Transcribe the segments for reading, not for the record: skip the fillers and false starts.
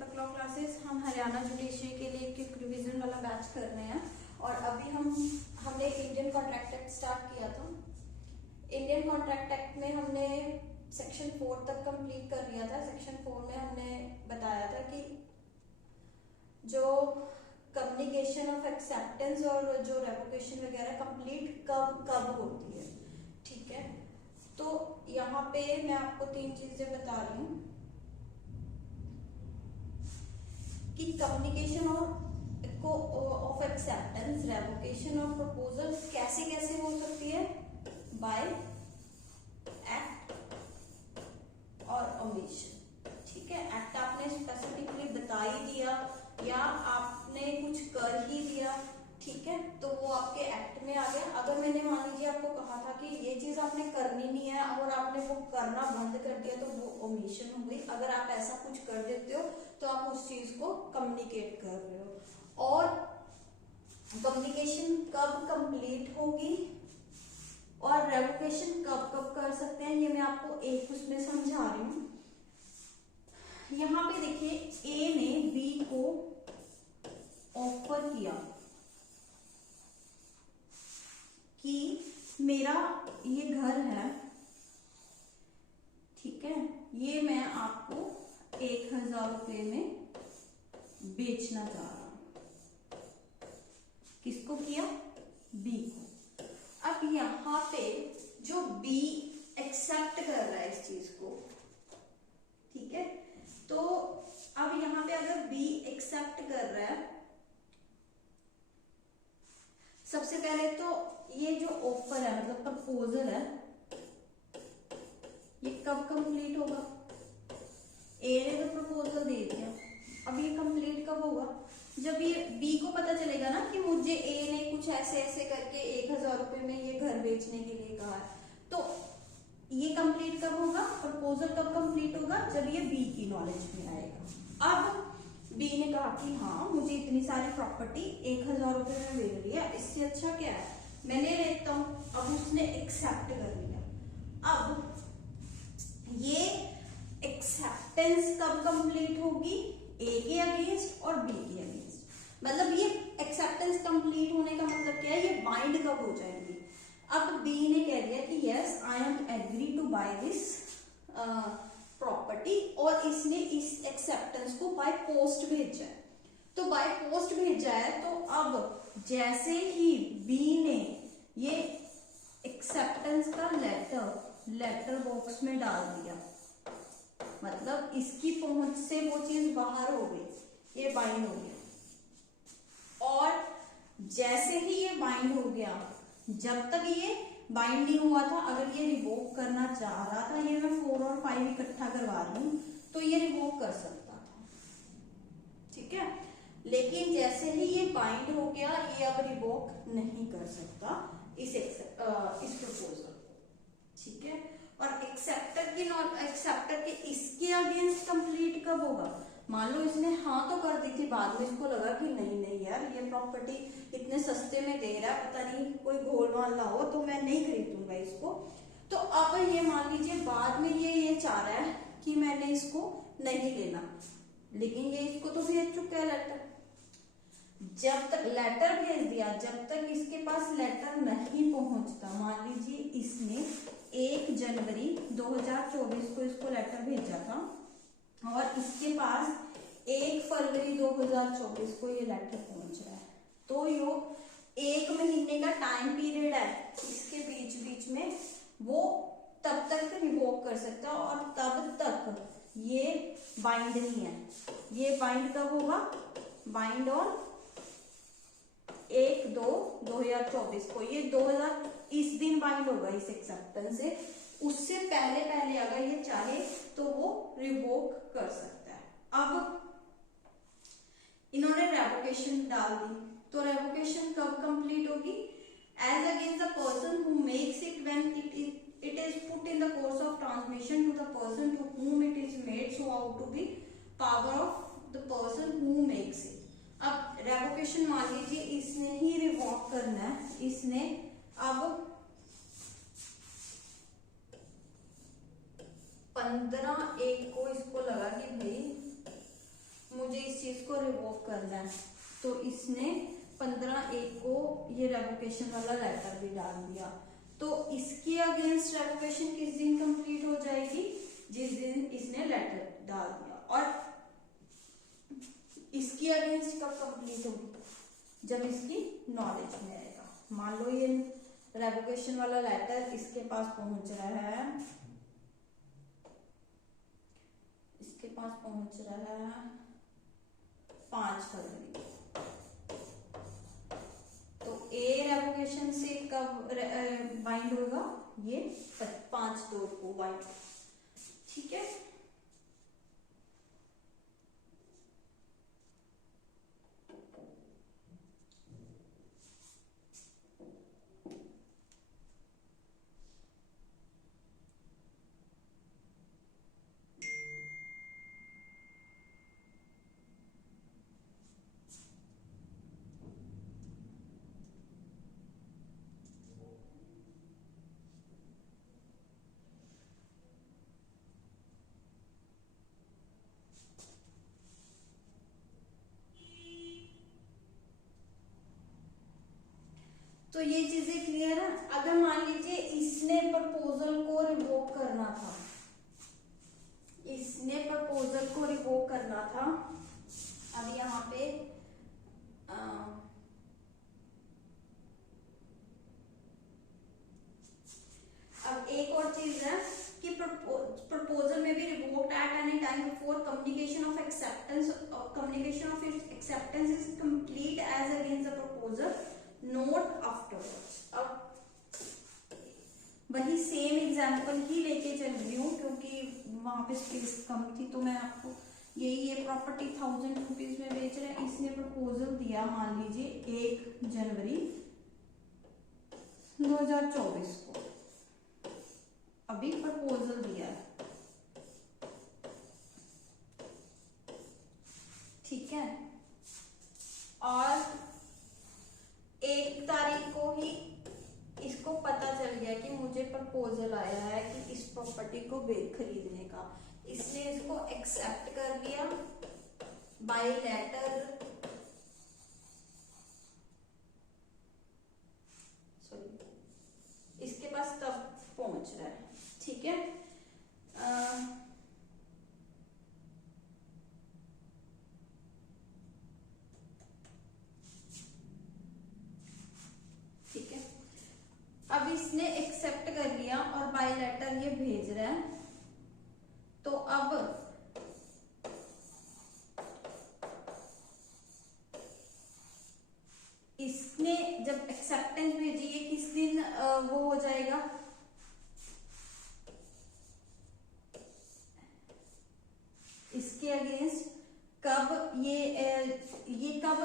तक law classes. हम Haryana judiciary के लिए क्विक रिवीजन वाला बैच कर रहे हैं और अभी हमने इंडियन कॉन्ट्रैक्ट एक्ट स्टार्ट किया था। इंडियन कॉन्ट्रैक्ट एक्ट में हमने सेक्शन 4 तक कंप्लीट कर लिया था। सेक्शन 4 में हमने बताया था कि जो कम्युनिकेशन ऑफ एक्सेप्टेंस और जो रेवोकेशन वगैरह कंप्लीट कब कब होती है। ठीक है, तो यहाँ पे मैं आपको 3 चीजें बता रही हूँ कि कम्युनिकेशन ऑफ एक्सेप्टेंस, रेवोकेशन और प्रपोजल कैसे कैसे हो सकती है, बाय एक्ट और ओमिशन। ठीक है, एक्ट आपने स्पेसिफिकली बता ही दिया या आपने कुछ कर ही दिया, ठीक है, तो वो आपके एक्ट में आ गया। अगर मैंने मान लीजिए आपको कहा था कि ये चीज आपने करनी नहीं है और आपने वो करना बंद कर दिया तो वो ओमिशन हो गई। अगर आप ऐसा कुछ कर देते हो तो आप उस चीज को कम्युनिकेट कर रहे हो। और कम्युनिकेशन कब कंप्लीट होगी और रेवोकेशन कब कब कर सकते हैं, ये मैं आपको एक उसमें समझा रही हूँ। यहाँ पे देखिए, ए ने बी को ऑफर किया कि मेरा ये घर है, ठीक है, ये मैं आपको 1000 रुपये में बेचना चाह रहा हूं। किसको किया? बी को। अब यहां पे जो बी एक्सेप्ट कर रहा है इस चीज को, ठीक है, तो अब यहां पे अगर बी एक्सेप्ट कर रहा है, सबसे पहले तो ये जो ऑफर है मतलब प्रपोजल है, ये कब कंप्लीट होगा? ए ने तो प्रपोजल दे दिया, अब ये कंप्लीट कब होगा? जब ये बी को पता चलेगा ना कि मुझे ए ने कुछ ऐसे ऐसे करके 1000 रुपये में ये घर बेचने के लिए कहा है, तो ये कंप्लीट कब होगा? प्रपोजल कब कंप्लीट होगा? जब ये बी की नॉलेज में आएगा। अब बी ने कहा कि हाँ, मुझे इतनी सारी प्रॉपर्टी 1000 रुपये में मिल रही है, इससे अच्छा क्या है, मैं ले लेता हूं। अब उसने एक्सेप्ट कर लिया। अब ये एक्सेप्टेंस कब कंप्लीट होगी? ए के अगेंस्ट और बी के अगेंस्ट। मतलब ये एक्सेप्टेंस कंप्लीट होने का मतलब क्या है, ये बाइंड कब हो जाएंगी? अब बी ने कह दिया कि yes I am agree to buy this property, और इसने इस एक्सेप्टेंस को बाय पोस्ट भेजा है। तो बाय पोस्ट भेजा है, तो अब जैसे ही बी ने ये एक्सेप्टेंस का लेटर बॉक्स में डाल दिया, मतलब इसकी पहुंच से वो चीज बाहर हो गई, ये बाइंड हो गया। और जैसे ही ये बाइंड हो गया, जब तक ये बाइंड नहीं हुआ था, अगर ये रिवोक करना चाह रहा था, ये मैं 4 और 5 इकट्ठा करवा रही हूं, तो ये रिवोक कर सकता था, ठीक है। लेकिन जैसे ही ये बाइंड हो गया, ये अब रिवोक नहीं कर सकता इस प्रपोजल को, ठीक है। और एक्सेप्टर के इसके अगेंस्ट कंप्लीट कब होगा? मान लो इसने हाँ तो कर दी थी, बाद में इसको लगा कि नहीं यार, ये प्रॉपर्टी इतने सस्ते में दे रहा है, पता नहीं कोई गोलमाल ना हो, तो मैं नहीं खरीदूंगा इसको। तो अब ये मान लीजिए बाद में ये चाह रहा है कि मैंने इसको नहीं लेना, लेकिन ये इसको तो भेज चुका है लेटर। जब तक लेटर भेज दिया, जब तक इसके पास लेटर नहीं पहुंचता, मान लीजिए इसने 1 जनवरी 2024 को इसको लेटर भेजा था और इसके पास 1 फरवरी 2024 को ये लेटर पहुंच रहा है, तो यो 1 महीने का टाइम पीरियड है, इसके बीच में वो तब तक रिवोक कर सकता है और तब तक ये बाइंड नहीं है। ये बाइंड कब होगा? बाइंड ऑन 1/2/2024 को, ये 2000 इस दिन बाइंड होगा इस एक्सेप्टेंस से। उससे पहले अगर ये चाहे तो वो रिवोक कर सकता है। अब इन्होंने रेवोकेशन डाल दी, तो रेवोकेशन कब कंप्लीट होगी? As against the person who makes it when it is put in the course of transmission to the person to whom it is made, so out to be power of the person who makes it. अब revocation मान लीजिए इसने ही revoke करना है, इसने अब 15/1 को इसको लगा कि भाई करना है, तो इसने 15/1 को ये रेवोकेशन वाला लेटर भी डाल दिया। तो इसके अगेंस्ट रेवोकेशन किस दिन कंप्लीट हो जाएगी? जिस दिन इसने लेटर डाल दिया। और इसकी अगेंस्ट कब कंप्लीट होगी? जब इसकी नॉलेज में आएगा। मान लो ये रेवोकेशन वाला लेटर इसके पास पहुंच रहा है, इसके पास पहुंच रहा है 5 फरवरी, तो ए रेवोकेशन से कब बाइंड होगा? ये 5/2 को बाइंड। ठीक है, तो ये चीजें क्लियर है। अगर मान लीजिए इसने प्रपोजल को रिवोक करना था, इसने प्रपोजल को रिवोक करना था, अब यहाँ पे अब एक और चीज है कि प्रपोजल में भी revoked at any time before communication of acceptance is complete as against the proposal not afterwards. अब वही सेम एग्जांपल ही लेके चल रही हूँ क्योंकि वहां पे स्पेस कम थी, तो मैं आपको यही ये प्रॉपर्टी 1000 रुपीज में बेच रहे हैं। इसने प्रपोजल दिया मान लीजिए 1 जनवरी 2024 को, अभी प्रपोजल दिया है, ठीक है, और 1 तारीख को ही इसको पता चल गया कि मुझे प्रपोजल आया है कि इस प्रॉपर्टी को खरीदने का। इसने इसको एक्सेप्ट कर लिया बाय लेटर, सॉरी इसके पास तब पहुंच रहा है, ठीक है। ठीक है, अब इसने एक्सेप्ट कर लिया और बाय लेटर ये भेज रहा है, तो अब इसने जब एक्सेप्टेंस भेजी है किस दिन वो हो जाएगा? इसके अगेंस्ट कब ये कब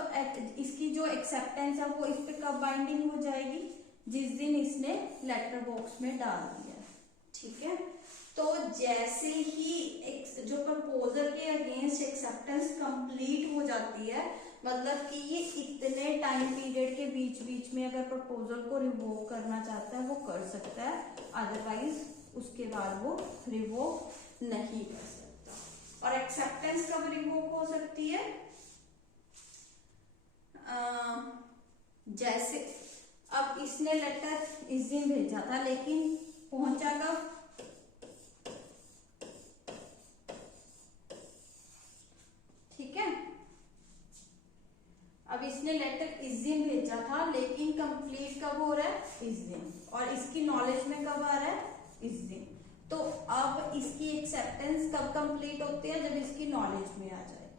इसकी जो एक्सेप्टेंस है वो इस पे कब बाइंडिंग हो जाएगी? जिस दिन इसने लेटर बॉक्स में डाल दिया, ठीक है। तो जैसे ही जो प्रपोजल के अगेंस्ट एक्सेप्टेंस कंप्लीट हो जाती है, मतलब कि ये इतने टाइम पीरियड के बीच बीच में अगर प्रपोजल को रिवोक करना चाहता है वो कर सकता है, अदरवाइज उसके बाद वो रिवोक नहीं कर सकता। और एक्सेप्टेंस कब रिवोक हो सकती है? जैसे अब इसने लेटर इस दिन भेजा था लेकिन पहुंचा कब? ठीक है, अब इसने लेटर इस दिन भेजा था लेकिन कंप्लीट कब हो रहा है? इस दिन, और इसकी नॉलेज में कब आ रहा है? इस दिन। तो अब इसकी एक्सेप्टेंस कब कंप्लीट होती है? जब इसकी नॉलेज में आ जाए,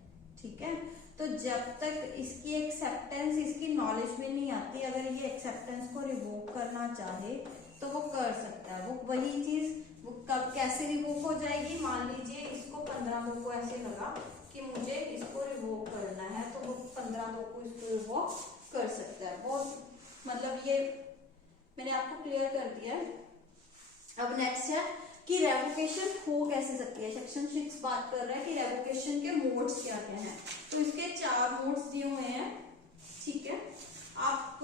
ठीक है। तो जब तक इसकी एक्सेप्टेंस इसकी नॉलेज में नहीं आती, अगर ये एक्सेप्टेंस को रिवोक करना चाहे तो वो कर सकता है। वो वही चीज वो कब कैसे रिवोक हो जाएगी? मान लीजिए इसको 15 को ऐसे लगा कि मुझे इसको रिवोक करना है, तो वो 15 को इसको रिवोक कर सकता है। वो मतलब ये मैंने आपको क्लियर कर दिया है। अब नेक्स्ट है कि रेवोकेशन हो कैसे सकती है। सेक्शन 6 बात कर रहा है कि रेवोकेशन के मोड्स क्या क्या हैं। तो इसके 4 मोड्स दिए हुए हैं, ठीक है। आप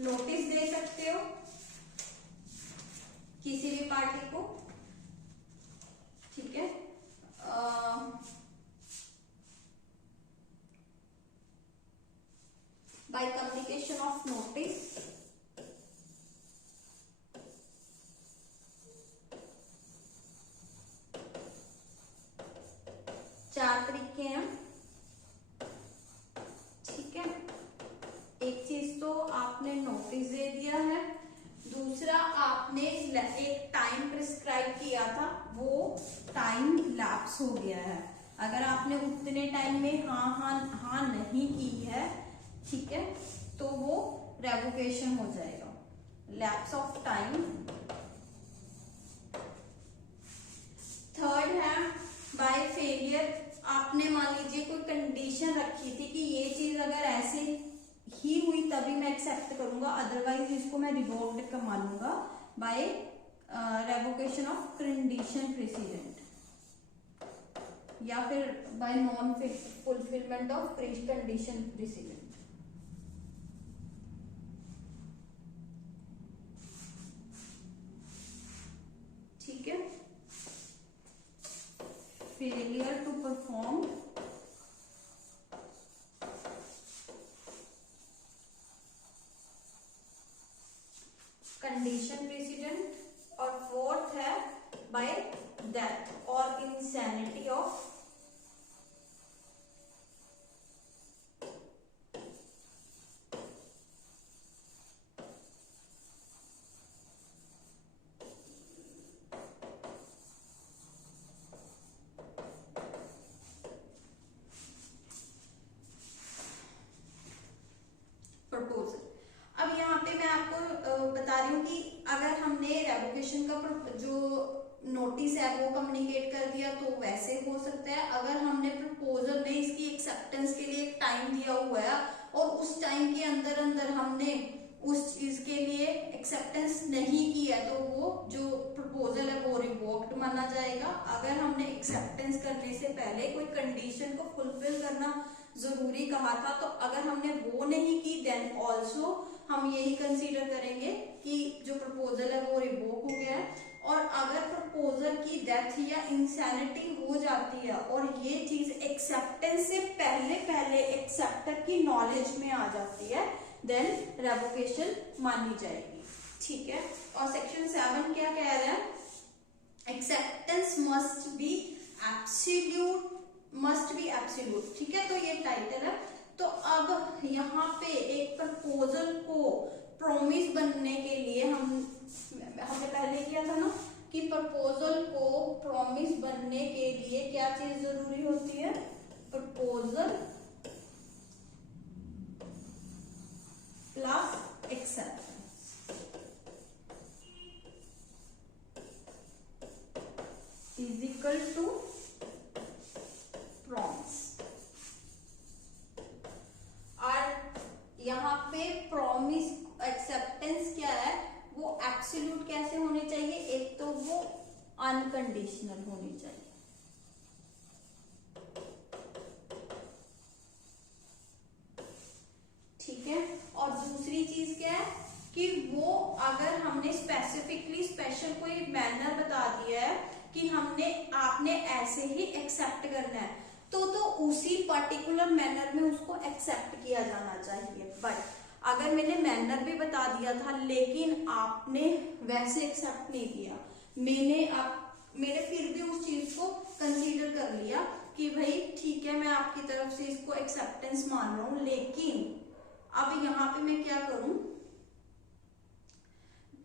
नोटिस दे सकते हो किसी भी पार्टी को, ठीक है। ऑफ नोटिस, चार तरीके हैं, ठीक है। एक चीज तो आपने नोटिस दे दिया है, दूसरा आपने एक टाइम प्रिस्क्राइब किया था, वो टाइम लैप्स हो गया है। अगर आपने उतने टाइम में हाँ नहीं की है, ठीक है, तो वो रेवोकेशन हो जाएगा, लैप्स ऑफ टाइम। थर्ड है बाय फेलियर। आपने मान लीजिए कोई कंडीशन रखी थी कि ये चीज अगर ऐसे ही हुई तभी मैं एक्सेप्ट करूंगा, अदरवाइज इसको मैं रिवोक्ड मानूंगा, by revocation of condition precedent, या फिर by non fulfilment of pre condition precedent. ठीक है, failure to perform condition precedent, और फोर्थ है बाय डेथ और इंसैनिटी ऑफ प्रपोजल। अब यहाँ पे मैं आपको बता रही हूँ कि अगर हमने रेवोकेशन का जो नोटिस है वो कम्युनिकेट कर दिया तो वैसे हो सकता है। अगर हमने प्रपोजल में इसकी एक्सेप्टेंस के लिए एक टाइम दिया हुआ है और उस टाइम के अंदर अंदर हमने उस चीज के लिए एक्सेप्टेंस नहीं किया तो वो जो प्रपोजल है वो रिवोक्ड माना जाएगा। अगर हमने एक्सेप्टेंस करने से पहले कोई कंडीशन को फुलफिल करना जरूरी कहा था तो अगर हमने वो नहीं की देन ऑल्सो हम यही कंसीडर करेंगे कि जो प्रपोजल है वो रिवोक हो गया है। और अगर प्रपोजल की डेथ या इंसैनिटी हो जाती है और ये चीज एक्सेप्टेंस से पहले पहले एक्सेप्टर की नॉलेज में आ जाती है देन रेवोकेशन मानी जाएगी। ठीक है, और सेक्शन 7 क्या कह रहा है, acceptance must be absolute, must be absolute. ठीक है, तो ये टाइटल है। तो अब यहाँ पे एक प्रपोजल को प्रॉमिस बनने के लिए हमने पहले किया था ना कि प्रपोजल को प्रॉमिस बनने के लिए क्या चीज जरूरी होती है, proposal plus acceptance is equal to promise. और यहाँ पे प्रॉमिस एक्सेप्टेंस क्या है, वो एब्सोल्यूट कैसे होने चाहिए, एक तो वो अनकंडीशनल होनी चाहिए। ठीक है, और दूसरी चीज क्या है कि वो अगर हमने स्पेसिफिकली स्पेशल कोई मैनर बता दिया है कि आपने ऐसे ही एक्सेप्ट करना है तो उसी पर्टिकुलर मैनर में उसको एक्सेप्ट किया जाना चाहिए। बट अगर मैंने मैनर भी बता दिया था लेकिन आपने वैसे एक्सेप्ट नहीं किया, मैंने फिर भी उस चीज को कंसीडर कर लिया कि भाई ठीक है मैं आपकी तरफ से इसको एक्सेप्टेंस मान रहा हूं, लेकिन अब यहाँ पे मैं क्या करूं,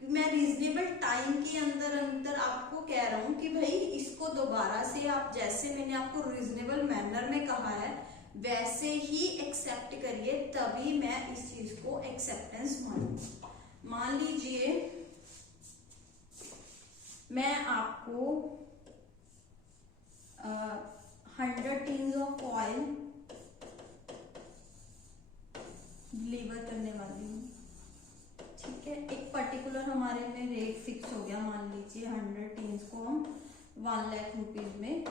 मैं रीजनेबल टाइम के अंदर अंदर आपको कह रहा हूं कि भाई इसको दोबारा से आप जैसे मैंने आपको रीजनेबल मैनर में कहा है वैसे ही एक्सेप्ट करिए, तभी मैं इस चीज को एक्सेप्टेंस मानूंगा। मान लीजिए मैं आपको 100 टीन्स ऑफ ऑयल डिलीवर करने वाली हूँ। ठीक है, एक पर्टिकुलर हमारे में रेट फिक्स हो गया, मान लीजिए 100 टीन्स को हम 1 लाख रुपीज में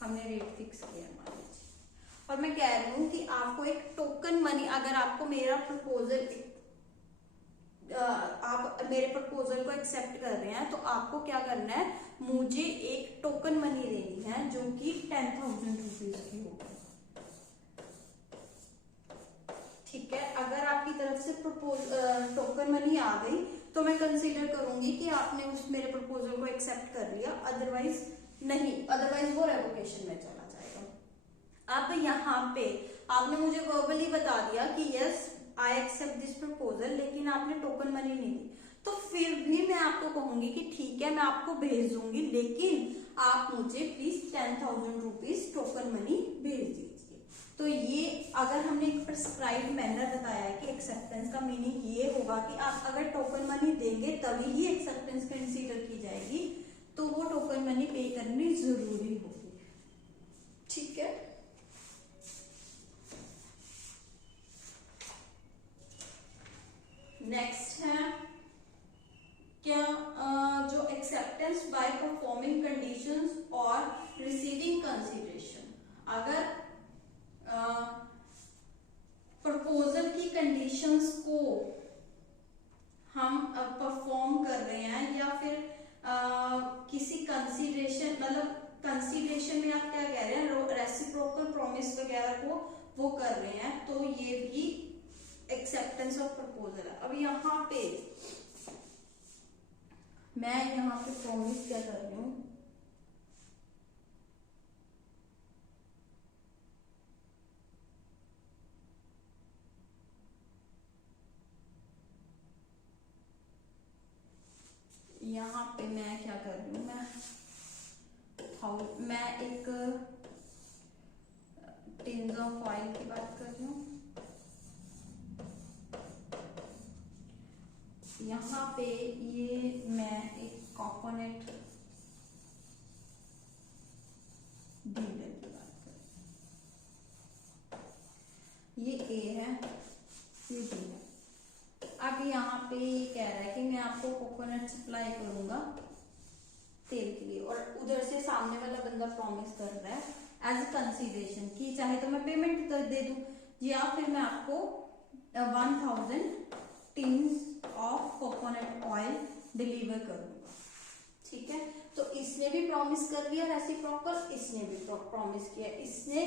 हमने रेट फिक्स किया मान लीजिए, और मैं कह रही हूँ कि आपको एक टोकन मनी, अगर आपको मेरा प्रपोजल आप मेरे प्रपोजल को एक्सेप्ट कर रहे हैं तो आपको क्या करना है, मुझे एक टोकन मनी देनी है जो कि 10,000 रुपीज की होगी। से टोकन मनी आ गई तो मैं कंसीडर करूंगी कि आपने उस मेरे प्रपोजल को एक्सेप्ट कर लिया, अदरवाइज नहीं, अदरवाइज वो रेवोकेशन में चला जाएगा। अब यहाँ पे आपने मुझे वर्बली बता दिया कि yes I accept this proposal, लेकिन आपने टोकन मनी नहीं दी, तो फिर भी मैं आपको कहूंगी कि ठीक है मैं आपको भेज दूंगी, लेकिन आप मुझे प्लीज 10,000 रुपीज टोकन मनी भेज दीजिए। तो ये अगर हमने एक प्रिस्क्राइब्ड मैनर बताया है कि एक्सेप्टेंस का मीनिंग ये होगा कि आप अगर टोकन मनी देंगे तभी ही एक्सेप्टेंस कंसीडर की जाएगी, तो वो टोकन मनी पे करनी जरूरी होगी। ठीक है, नेक्स्ट है क्या जो एक्सेप्टेंस बाय परफॉर्मिंग कंडीशंस और रिसीविंग कंसीडरेशन। अगर प्रपोजल की कंडीशंस को हम परफॉर्म कर रहे हैं या फिर किसी कंसीडरेशन, मतलब कंसीडरेशन में आप क्या कह रहे हैं, रेसिप्रोकल प्रॉमिस वगैरह को वो कर रहे हैं, तो ये भी एक्सेप्टेंस ऑफ प्रपोजल है। अब यहाँ पे मैं यहाँ पे प्रॉमिस क्या कर रही हूँ, यहाँ पे मैं क्या कर रही हूँ, मैं एक टिन्स ऑफ ऑयल की बात कर रही हूँ। यहाँ पे ये मैं एक कोकोनट डीलर की बात कर रही हूँ। ये ए है, ये बी है। अब यहाँ पे ये कह रहा है कि मैं आपको कोकोनट सप्लाई करूंगा तेल के लिए, और उधर से सामने वाला बंदा प्रॉमिस कर रहा है एज ए कंसीडरेशन कि चाहे तो मैं पेमेंट कर दे दूं या फिर मैं आपको 1000 tins of coconut oil deliver करूंगा। ठीक है, तो इसने भी प्रॉमिस कर लिया रेसिप्रोकल, इसने भी प्रॉमिस किया, इसने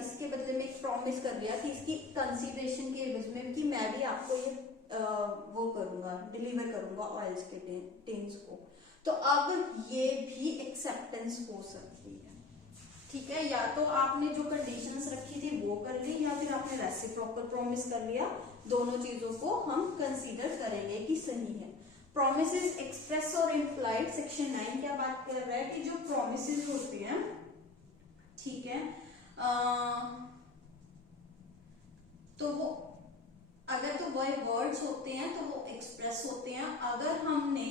इसके बदले में एक प्रॉमिस कर लिया कि इसकी कंसीडरेशन के एवज में कि मैं भी आपको ये वो करूंगा, डिलीवर करूंगा ऑयल्स के टिन्स को। तो अब ये भी एक्सेप्टेंस हो सकती है। ठीक है, या तो आपने जो कंडीशंस रखी थी वो कर ली, या फिर आपने रेसिप्रोकल प्रॉमिस कर लिया। दोनों चीजों को हम कंसीडर करेंगे कि सही है। प्रोमिसेस एक्सप्रेस और इम्प्लाइड, सेक्शन 9 क्या बात कर रहा है कि जो प्रोमिसेस होती हैं, ठीक है, तो वो अगर तो वो वर्ड्स होते हैं तो वो एक्सप्रेस होते हैं। अगर हमने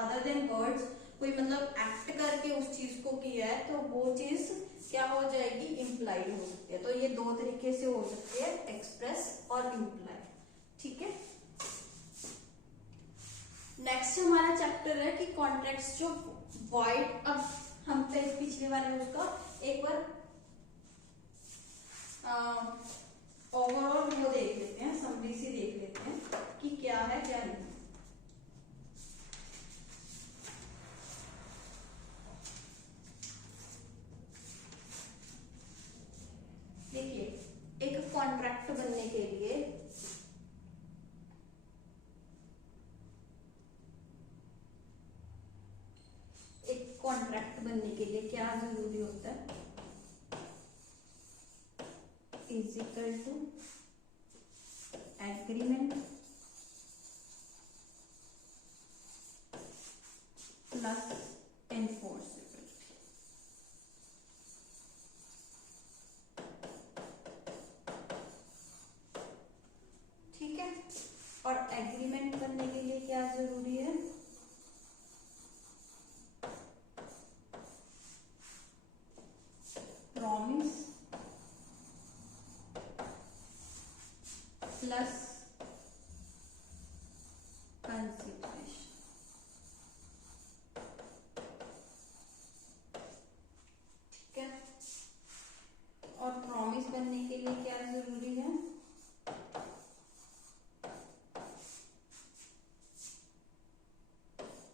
अदर देन वर्ड्स कोई मतलब एक्ट करके उस चीज को किया है तो वो चीज क्या हो जाएगी, इम्प्लाइड हो सकती है। तो ये दो तरीके से हो सकती है, एक्सप्रेस और इम्प्लाइड। ठीक है, नेक्स्ट हमारा चैप्टर है कि कॉन्ट्रैक्ट्स जो वॉइड। अब हम पिछले बार में उसका एक बार ओवरऑल वो देख लेते हैं, समरी सी देख लेते हैं कि क्या है क्या नहीं। देखिए, एक कॉन्ट्रैक्ट बनने के लिए क्या जरूरी होता है, is equal to agreement plus enforceable. ठीक है, और एग्रीमेंट करने के लिए क्या जरूरी है, प्रॉमिस प्लस कंसिडरेशन। ठीक है, और प्रॉमिस बनने के लिए क्या जरूरी है,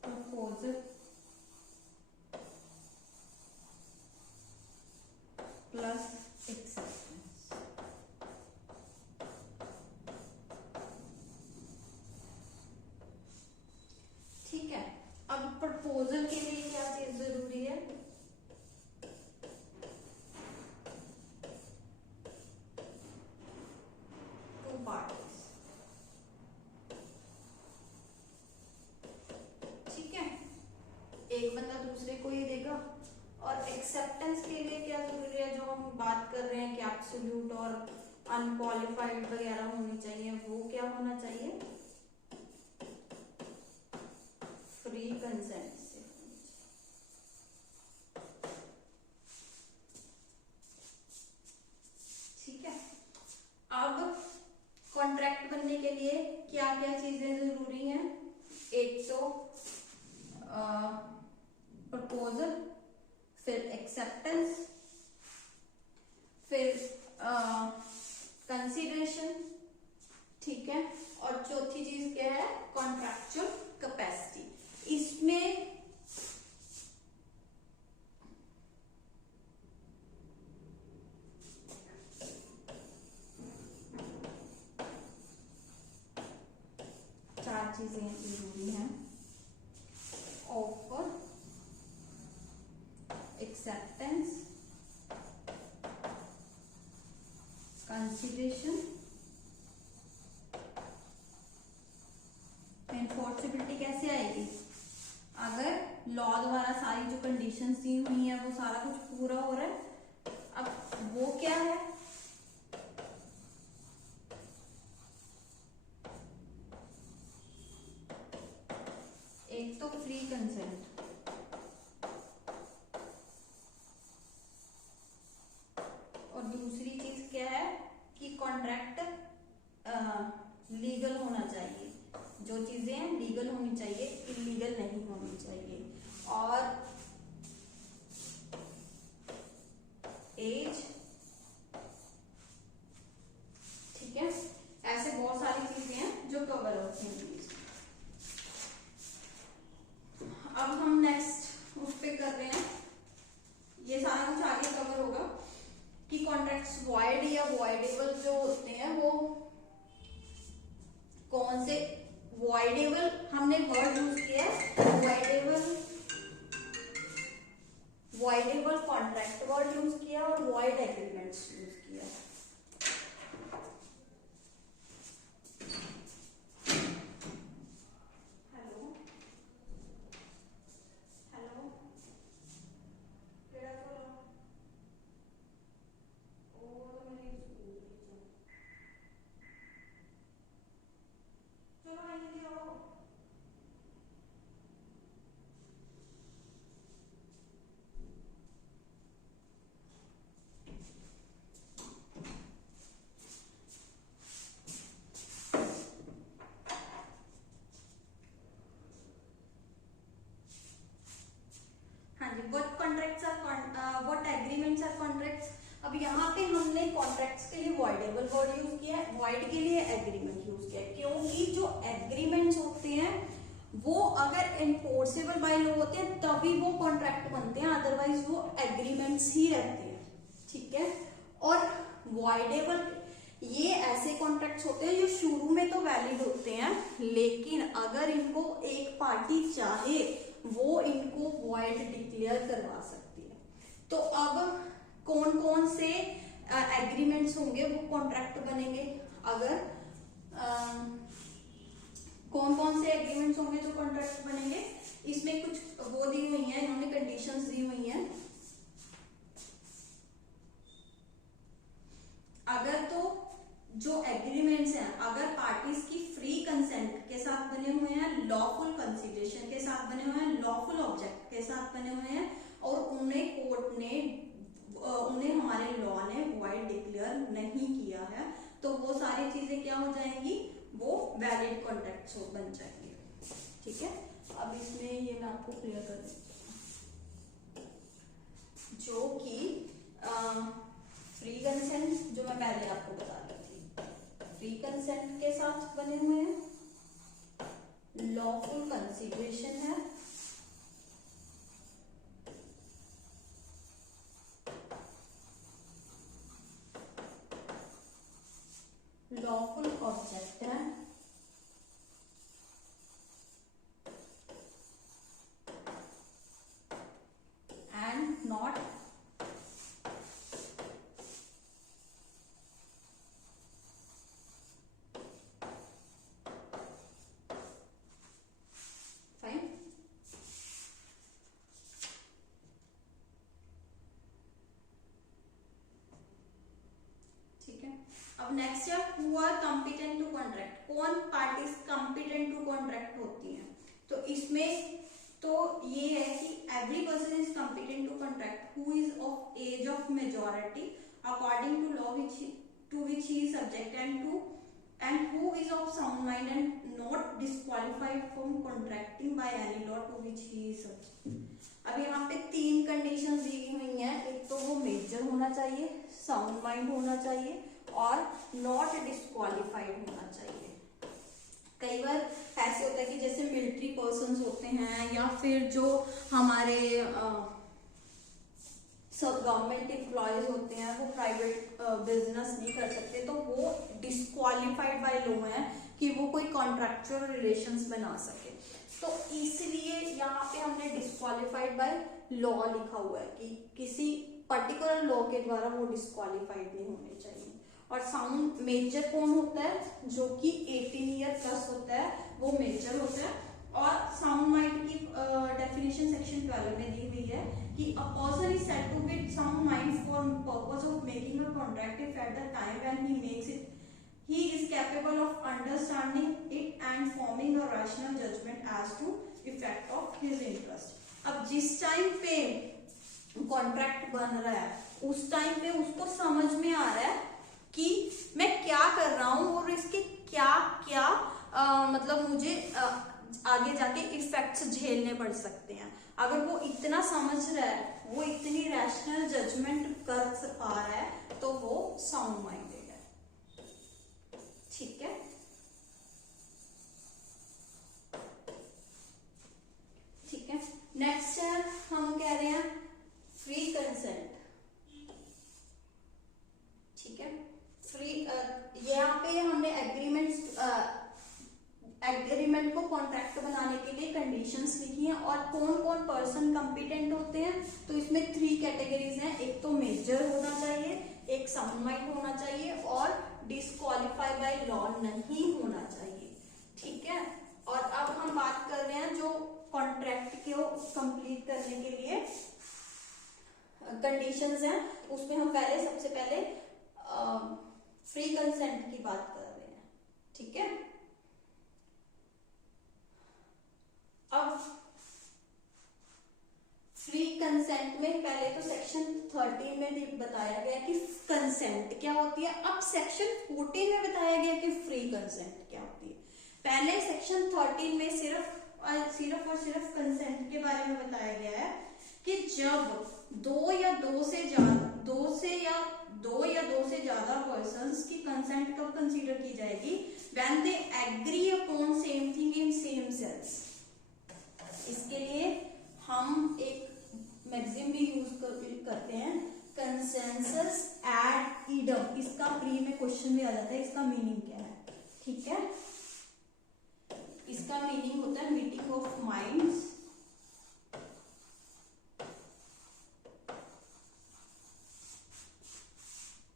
प्रपोजल प्लस एक्सेप्टेंस। एक बंदा दूसरे को ये देगा। और एक्सेप्टेंस के लिए क्या जरूरी है, जो हम बात कर रहे हैं कि एब्सोल्यूट और अनक्वालिफाइड वगैरह होनी चाहिए, वो क्या होना चाहिए, फ्री कंसेंट से। ठीक है, अब कॉन्ट्रैक्ट बनने के लिए क्या क्या चीजें जरूरी हैं, एक तो प्रपोजल, फिर एक्सेप्टेंस, फिर कंसीडरेशन, ठीक है, और चौथी चीज क्या है, कॉन्ट्रैक्चुअल कैपेसिटी। इसमें चार चीजें जरूरी हैं, ऑफर, एक्सेप्टेंस, कंसीडरेशन, एनफोर्सेबिलिटी कैसे आएगी, अगर लॉ द्वारा सारी जो कंडीशंस दी हुई है वो सारा कुछ पूरा हो रहा है। अब वो क्या है, एक तो फ्री कंसेंट, और दूसरी चीज क्या है कि कॉन्ट्रैक्ट लीगल होना चाहिए, जो चीजें लीगल होनी चाहिए, इलीगल नहीं होनी चाहिए। और एज, ठीक है, ऐसे बहुत सारी चीजें हैं जो कवर होती हैं। अब हम नेक्स्ट उस पे कर रहे हैं, ये सारा कुछ आगे कवर होगा कि कॉन्ट्रैक्ट्स वॉइड या वॉइडेबल जो होते हैं वो कौन से, वॉइडेबल हमने वर्ड यूज किया है, वॉइडेबल कॉन्ट्रैक्ट वर्ड यूज किया और वॉइड एग्रीमेंट्स यूज किया। हेलो हेलो केड़ा चलो ओ तो मेरी स्कूल चलो आइए आओ। What contracts are, what agreements are contracts. अब यहाँ पे हमने कॉन्ट्रैक्ट्स के लिए वॉइडेबल वर्ड यूज किया है, वॉइड के लिए एग्रीमेंट यूज किया है, क्योंकि जो एग्रीमेंट्स होते हैं वो अगर एनफोर्सेबल बाय लॉ होते हैं तभी वो कॉन्ट्रैक्ट बनते हैं, अदरवाइज वो एग्रीमेंट्स ही रहते हैं। ठीक है, और वॉइडेबल ये ऐसे कॉन्ट्रैक्ट्स होते हैं जो शुरू में तो वैलिड होते हैं, लेकिन अगर इनको एक पार्टी चाहे वो इनको वॉइड डिक्लेयर करवा सकती है। तो अब कौन कौन से एग्रीमेंट्स होंगे वो कॉन्ट्रैक्ट बनेंगे, अगर कौन कौन से एग्रीमेंट्स होंगे जो कॉन्ट्रैक्ट बनेंगे, इसमें कुछ वो दी हुई है, इन्होंने कंडीशंस दी हुई हैं। अगर तो जो एग्रीमेंट्स हैं अगर पार्टीज की फ्री कंसेंट के साथ बने हुए हैं, लॉफुल कंसीडरेशन के साथ बने हुए हैं, लॉफुल ऑब्जेक्ट के साथ बने हुए हैं, और उन्हें कोर्ट ने उन्हें हमारे लॉ ने वॉइड डिक्लेयर नहीं किया है, तो वो सारी चीजें क्या हो जाएंगी, वो वैलिड कॉन्ट्रैक्ट्स बन जाएंगे। ठीक है, अब इसमें ये मैं आपको क्लियर कर देती हूँ, जो कि फ्री कंसेंट जो मैं पहले आपको बता रही थी, फ्री कंसेंट के साथ बने हुए हैं, लॉफुल कंसीडरेशन है, लॉफुल ऑब्जेक्ट है, एंड नॉट फाइन। अब नेक्स्ट है who are competent to contract, कौन पार्टीज कॉम्पिटेंट टू कॉन्ट्रैक्ट होती हैं। तो इसमें तो ये है कि every person is competent to contract who is of age of majority according to law to which he is subject and who is of sound mind and not disqualified from contracting by any law to which he is subject। अब यहाँ पे 3 conditions दी हुई हैं, एक तो वो major होना चाहिए, साउंड माइंड होना चाहिए और नॉट डिस्क्वालिफाइड होना चाहिए। कई बार ऐसे होता है कि जैसे मिलिट्री पर्सन्स होते हैं या फिर जो हमारे सब गवर्नमेंट एम्प्लॉयज होते हैं, वो प्राइवेट बिजनेस नहीं कर सकते, तो वो डिस्क्वालिफाइड बाय लॉ है कि वो कोई कॉन्ट्रैक्चुअल रिलेशंस बना सके। तो इसलिए यहाँ पे हमने डिस्क्वालिफाइड बाय लॉ लिखा हुआ है कि किसी पर्टिकुलर लॉ के द्वारा वो डिस्क्वालिफाइड नहीं होने चाहिए। और साउंड मेजर कौन होता है, जो कि 18 ईयर प्लस होता है, वो मेजर होता है। और साउंड माइंड की डेफिनेशन सेक्शन 12 में दी हुई है कि a person is said to be sound mind for purpose of making a contract if at the time when he makes it he is capable of understanding it and forming a rational judgment as to effect of his interest। अब जिस time पे contract बन रहा है उस time पे उसको समझ में आ रहा है कि मैं क्या कर रहा हूं और इसके क्या क्या मतलब मुझे आगे जाके इफेक्ट्स झेलने पड़ सकते हैं। अगर वो इतना समझ रहा है, वो इतनी रैशनल जजमेंट कर पा रहा है, तो वो साउंड माइंडेड है। ठीक है, ठीक है। नेक्स्ट है, हम कह रहे हैं फ्री कंसेंट। ठीक है, फ्री यहाँ पे हमने एग्रीमेंट को कॉन्ट्रैक्ट बनाने के लिए कंडीशंस लिखी हैं और कौन कौन पर्सन कॉम्पिटेंट होते हैं। तो इसमें 3 कैटेगरीज हैं, एक तो मेजर होना चाहिए, एक साउंड माइंड होना चाहिए और डिस्क्वालीफाई बाय लॉ नहीं होना चाहिए। ठीक है, और अब हम बात कर रहे हैं जो कॉन्ट्रैक्ट को कंप्लीट करने के लिए कंडीशंस हैं, उसमें हम सबसे पहले फ्री कंसेंट की बात कर रहे हैं। ठीक है, अब फ्री कंसेंट में पहले तो सेक्शन 13 में बताया गया कि कंसेंट क्या होती है। अब सेक्शन 14 में बताया गया कि फ्री कंसेंट क्या होती है। पहले सेक्शन 13 में सिर्फ और सिर्फ कंसेंट के बारे में बताया गया है कि जब दो या दो से ज्यादा पर्सन्स की कंसेंट कब कंसीडर की जाएगी, when they agree upon same thing in same sense. इसके लिए हम एक मैक्सिम भी यूज करते हैं, कंसेंसस एड इडम। इसका प्री में क्वेश्चन में आ जाता है, इसका मीनिंग क्या है। ठीक है, इसका मीनिंग होता है meeting of minds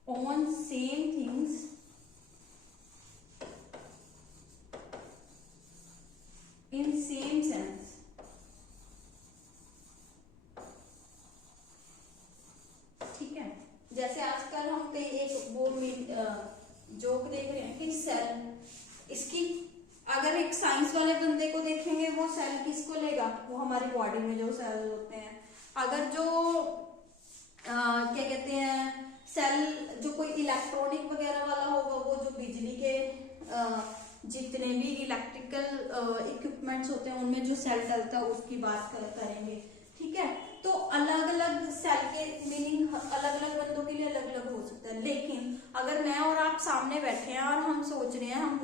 on same things in same sense। ठीक है, जैसे आजकल हम कई एक वो जोक देख रहे हैं कि सेल, इसकी अगर एक साइंस वाले बंदे को देखेंगे, वो सेल किसको लेगा, वो हमारी बॉडी में जो सेल होते हैं। अगर जो क्या कहते हैं सेल, जो कोई इलेक्ट्रॉनिक वगैरह वाला होगा, वो जो बिजली के जितने भी इलेक्ट्रिकल इक्विपमेंट्स होते हैं उनमें जो सेल डलता है उसकी बात करेंगे। ठीक है, तो अलग अलग सेल के मीनिंग अलग अलग बंदों के लिए अलग अलग हो सकता है। लेकिन अगर मैं और आप सामने बैठे हैं और हम सोच रहे हैं, हम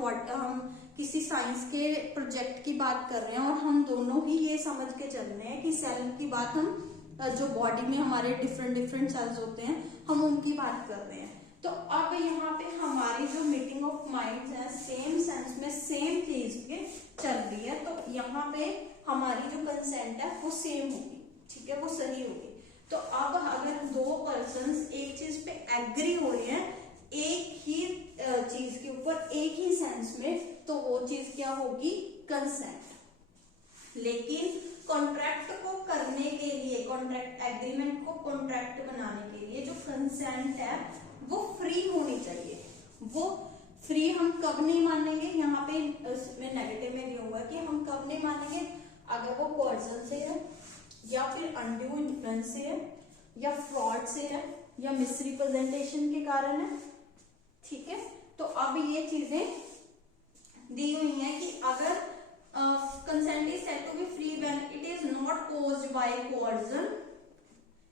किसी साइंस के प्रोजेक्ट की बात कर रहे हैं और हम दोनों ही ये समझ के चल रहे हैं कि सेल की बात, हम जो बॉडी में हमारे डिफरेंट सेल्स होते हैं, हम उनकी बात कर रहे हैं। तो अब यहाँ पे हमारी जो मीटिंग ऑफ माइंड्स है सेम सेंस में सेम चीज पे चल रही है, तो यहाँ पे हमारी जो कंसेंट है वो सेम होगी। ठीक है, वो सही होगी। तो अब अगर दो पर्सन्स एक चीज पे एग्री हो रहे हैं, एक ही चीज के ऊपर एक ही सेंस में, तो वो चीज क्या होगी, कंसेंट। लेकिन कॉन्ट्रैक्ट को करने के लिए, कॉन्ट्रैक्ट एग्रीमेंट को कॉन्ट्रैक्ट बनाने के लिए जो कंसेंट है वो फ्री होनी चाहिए। वो फ्री हम कब नहीं मानेंगे, यहाँ पे इसमें नेगेटिव में दिया हुआ है कि हम कब नहीं मानेंगे, अगर वो कोर्जन से है या फिर अनड्यू इन्फ्लुएंस से है या फ्रॉड से है या मिसरिप्रेजेंटेशन के कारण है। ठीक है, तो अब ये चीजें दी हुई हैं कि अगर consent is said to be free when it is not caused by coercion.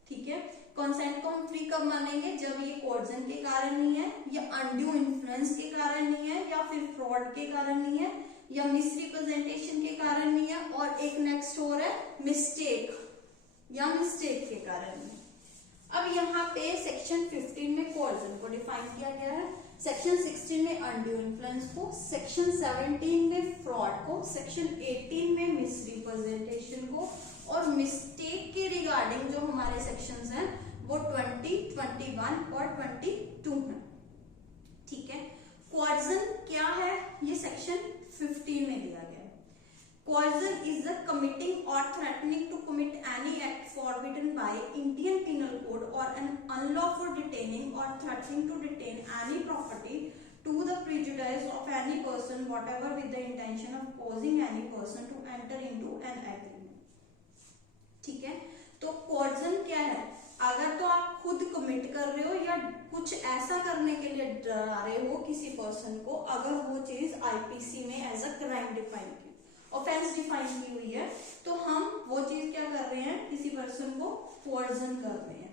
ठीक है, कंसेंट को हम फ्री कब मानेंगे, जब ये कोर्जन के कारण नहीं है या अनड्यू इन्फ्लुएंस के कारण नहीं है या फिर फ्रॉड के कारण नहीं है या मिसरिप्रेजेंटेशन के कारण नहीं है, और एक नेक्स्ट और है मिस्टेक के कारण नहीं। अब यहाँ पे सेक्शन 15 में कोर्जन को डिफाइन किया गया है, सेक्शन 16 में अनड्यू इन्फ्लुएंस को, सेक्शन 17 में फ्रॉड को, सेक्शन 18 में मिसरिप्रेजेंटेशन को, और मिस्टेक के रिगार्डिंग जो हमारे सेक्शंस हैं वो 20, 21 और 22 हैं। ठीक है, कोर्जन क्या है, ये सेक्शन 15 में दिया गया है। Coercion is the committing or threatening to commit any act forbidden by Indian Penal Code or an unlawful detaining or threatening to detain any property to the prejudice of any person whatever with the intention of causing any person to enter into an agreement। ठीक है, तो coercion क्या है, अगर तो आप खुद commit कर रहे हो या कुछ ऐसा करने के लिए डरा रहे हो किसी पर्सन को, अगर वो चीज आईपीसी में एज अ क्राइम डिफाइन की, ऑफेंस डिफाइन की हुई है, तो हम वो चीज क्या कर रहे हैं, किसी पर्सन को कोर्जन कर रहे हैं।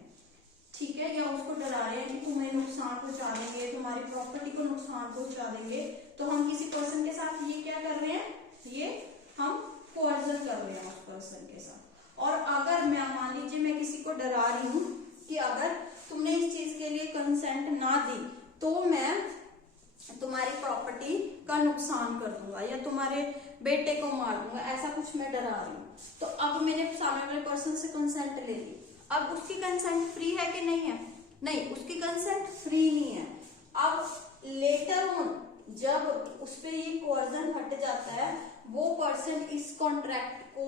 ठीक है, या उसको डरा रहे हैं कि तुम्हें नुकसान पहुंचा देंगे, तुम्हारी प्रॉपर्टी को नुकसान पहुंचा देंगे, तो हम किसी पर्सन के साथ ये क्या कर रहे हैं, ये हम कोर्जन कर रहे हैं उस पर्सन के साथ। और अगर मैं मान लीजिए मैं किसी को डरा रही हूँ कि अगर तुमने इस चीज के लिए कंसेंट ना दी तो मैं तुम्हारी प्रॉपर्टी का नुकसान कर दूंगा या तुम्हारे बेटे को मार दूंगा, ऐसा कुछ मैं डरा रही हूँ। तो अब मैंने सामने वाले पर्सन से कंसेंट ले ली, अब उसकी कंसेंट फ्री है कि नहीं है, नहीं, उसकी कंसेंट फ्री नहीं है। अब लेटर ऑन जब उस पे ये कोर्जन हट जाता है, वो पर्सन इस कॉन्ट्रैक्ट को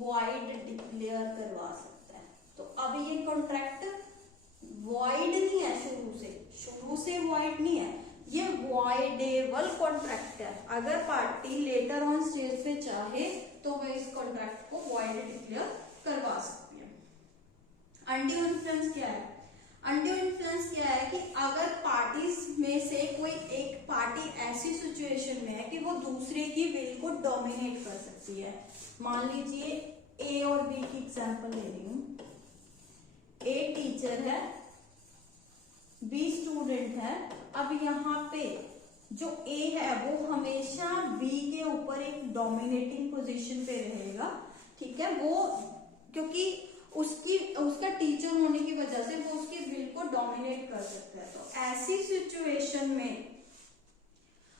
वॉइड डिक्लेयर करवा सकता है। तो अब ये कॉन्ट्रैक्ट वॉइड नहीं है, शुरू से वॉइड नहीं है, ये वॉइडेबल कॉन्ट्रैक्ट है। अगर पार्टी लेटर ऑन स्टेज पे चाहे तो वह इस कॉन्ट्रैक्ट को वॉइड डिक्लेयर करवा सकती है। अनड्यू इन्फ्लुएंस क्या है, अनड्यू इन्फ्लुएंस क्या है कि अगर पार्टीज में से कोई एक पार्टी ऐसी सिचुएशन में है कि वो दूसरे की विल को डोमिनेट कर सकती है। मान लीजिए ए और बी की एग्जांपल ले रही हूं, ए टीचर है, बी स्टूडेंट है। अब यहाँ पे जो ए है वो हमेशा बी के ऊपर एक डोमिनेटिंग पोजीशन पे रहेगा। ठीक है, वो क्योंकि उसका टीचर होने की वजह से वो उसकी विल को डोमिनेट कर सकता है। तो ऐसी सिचुएशन में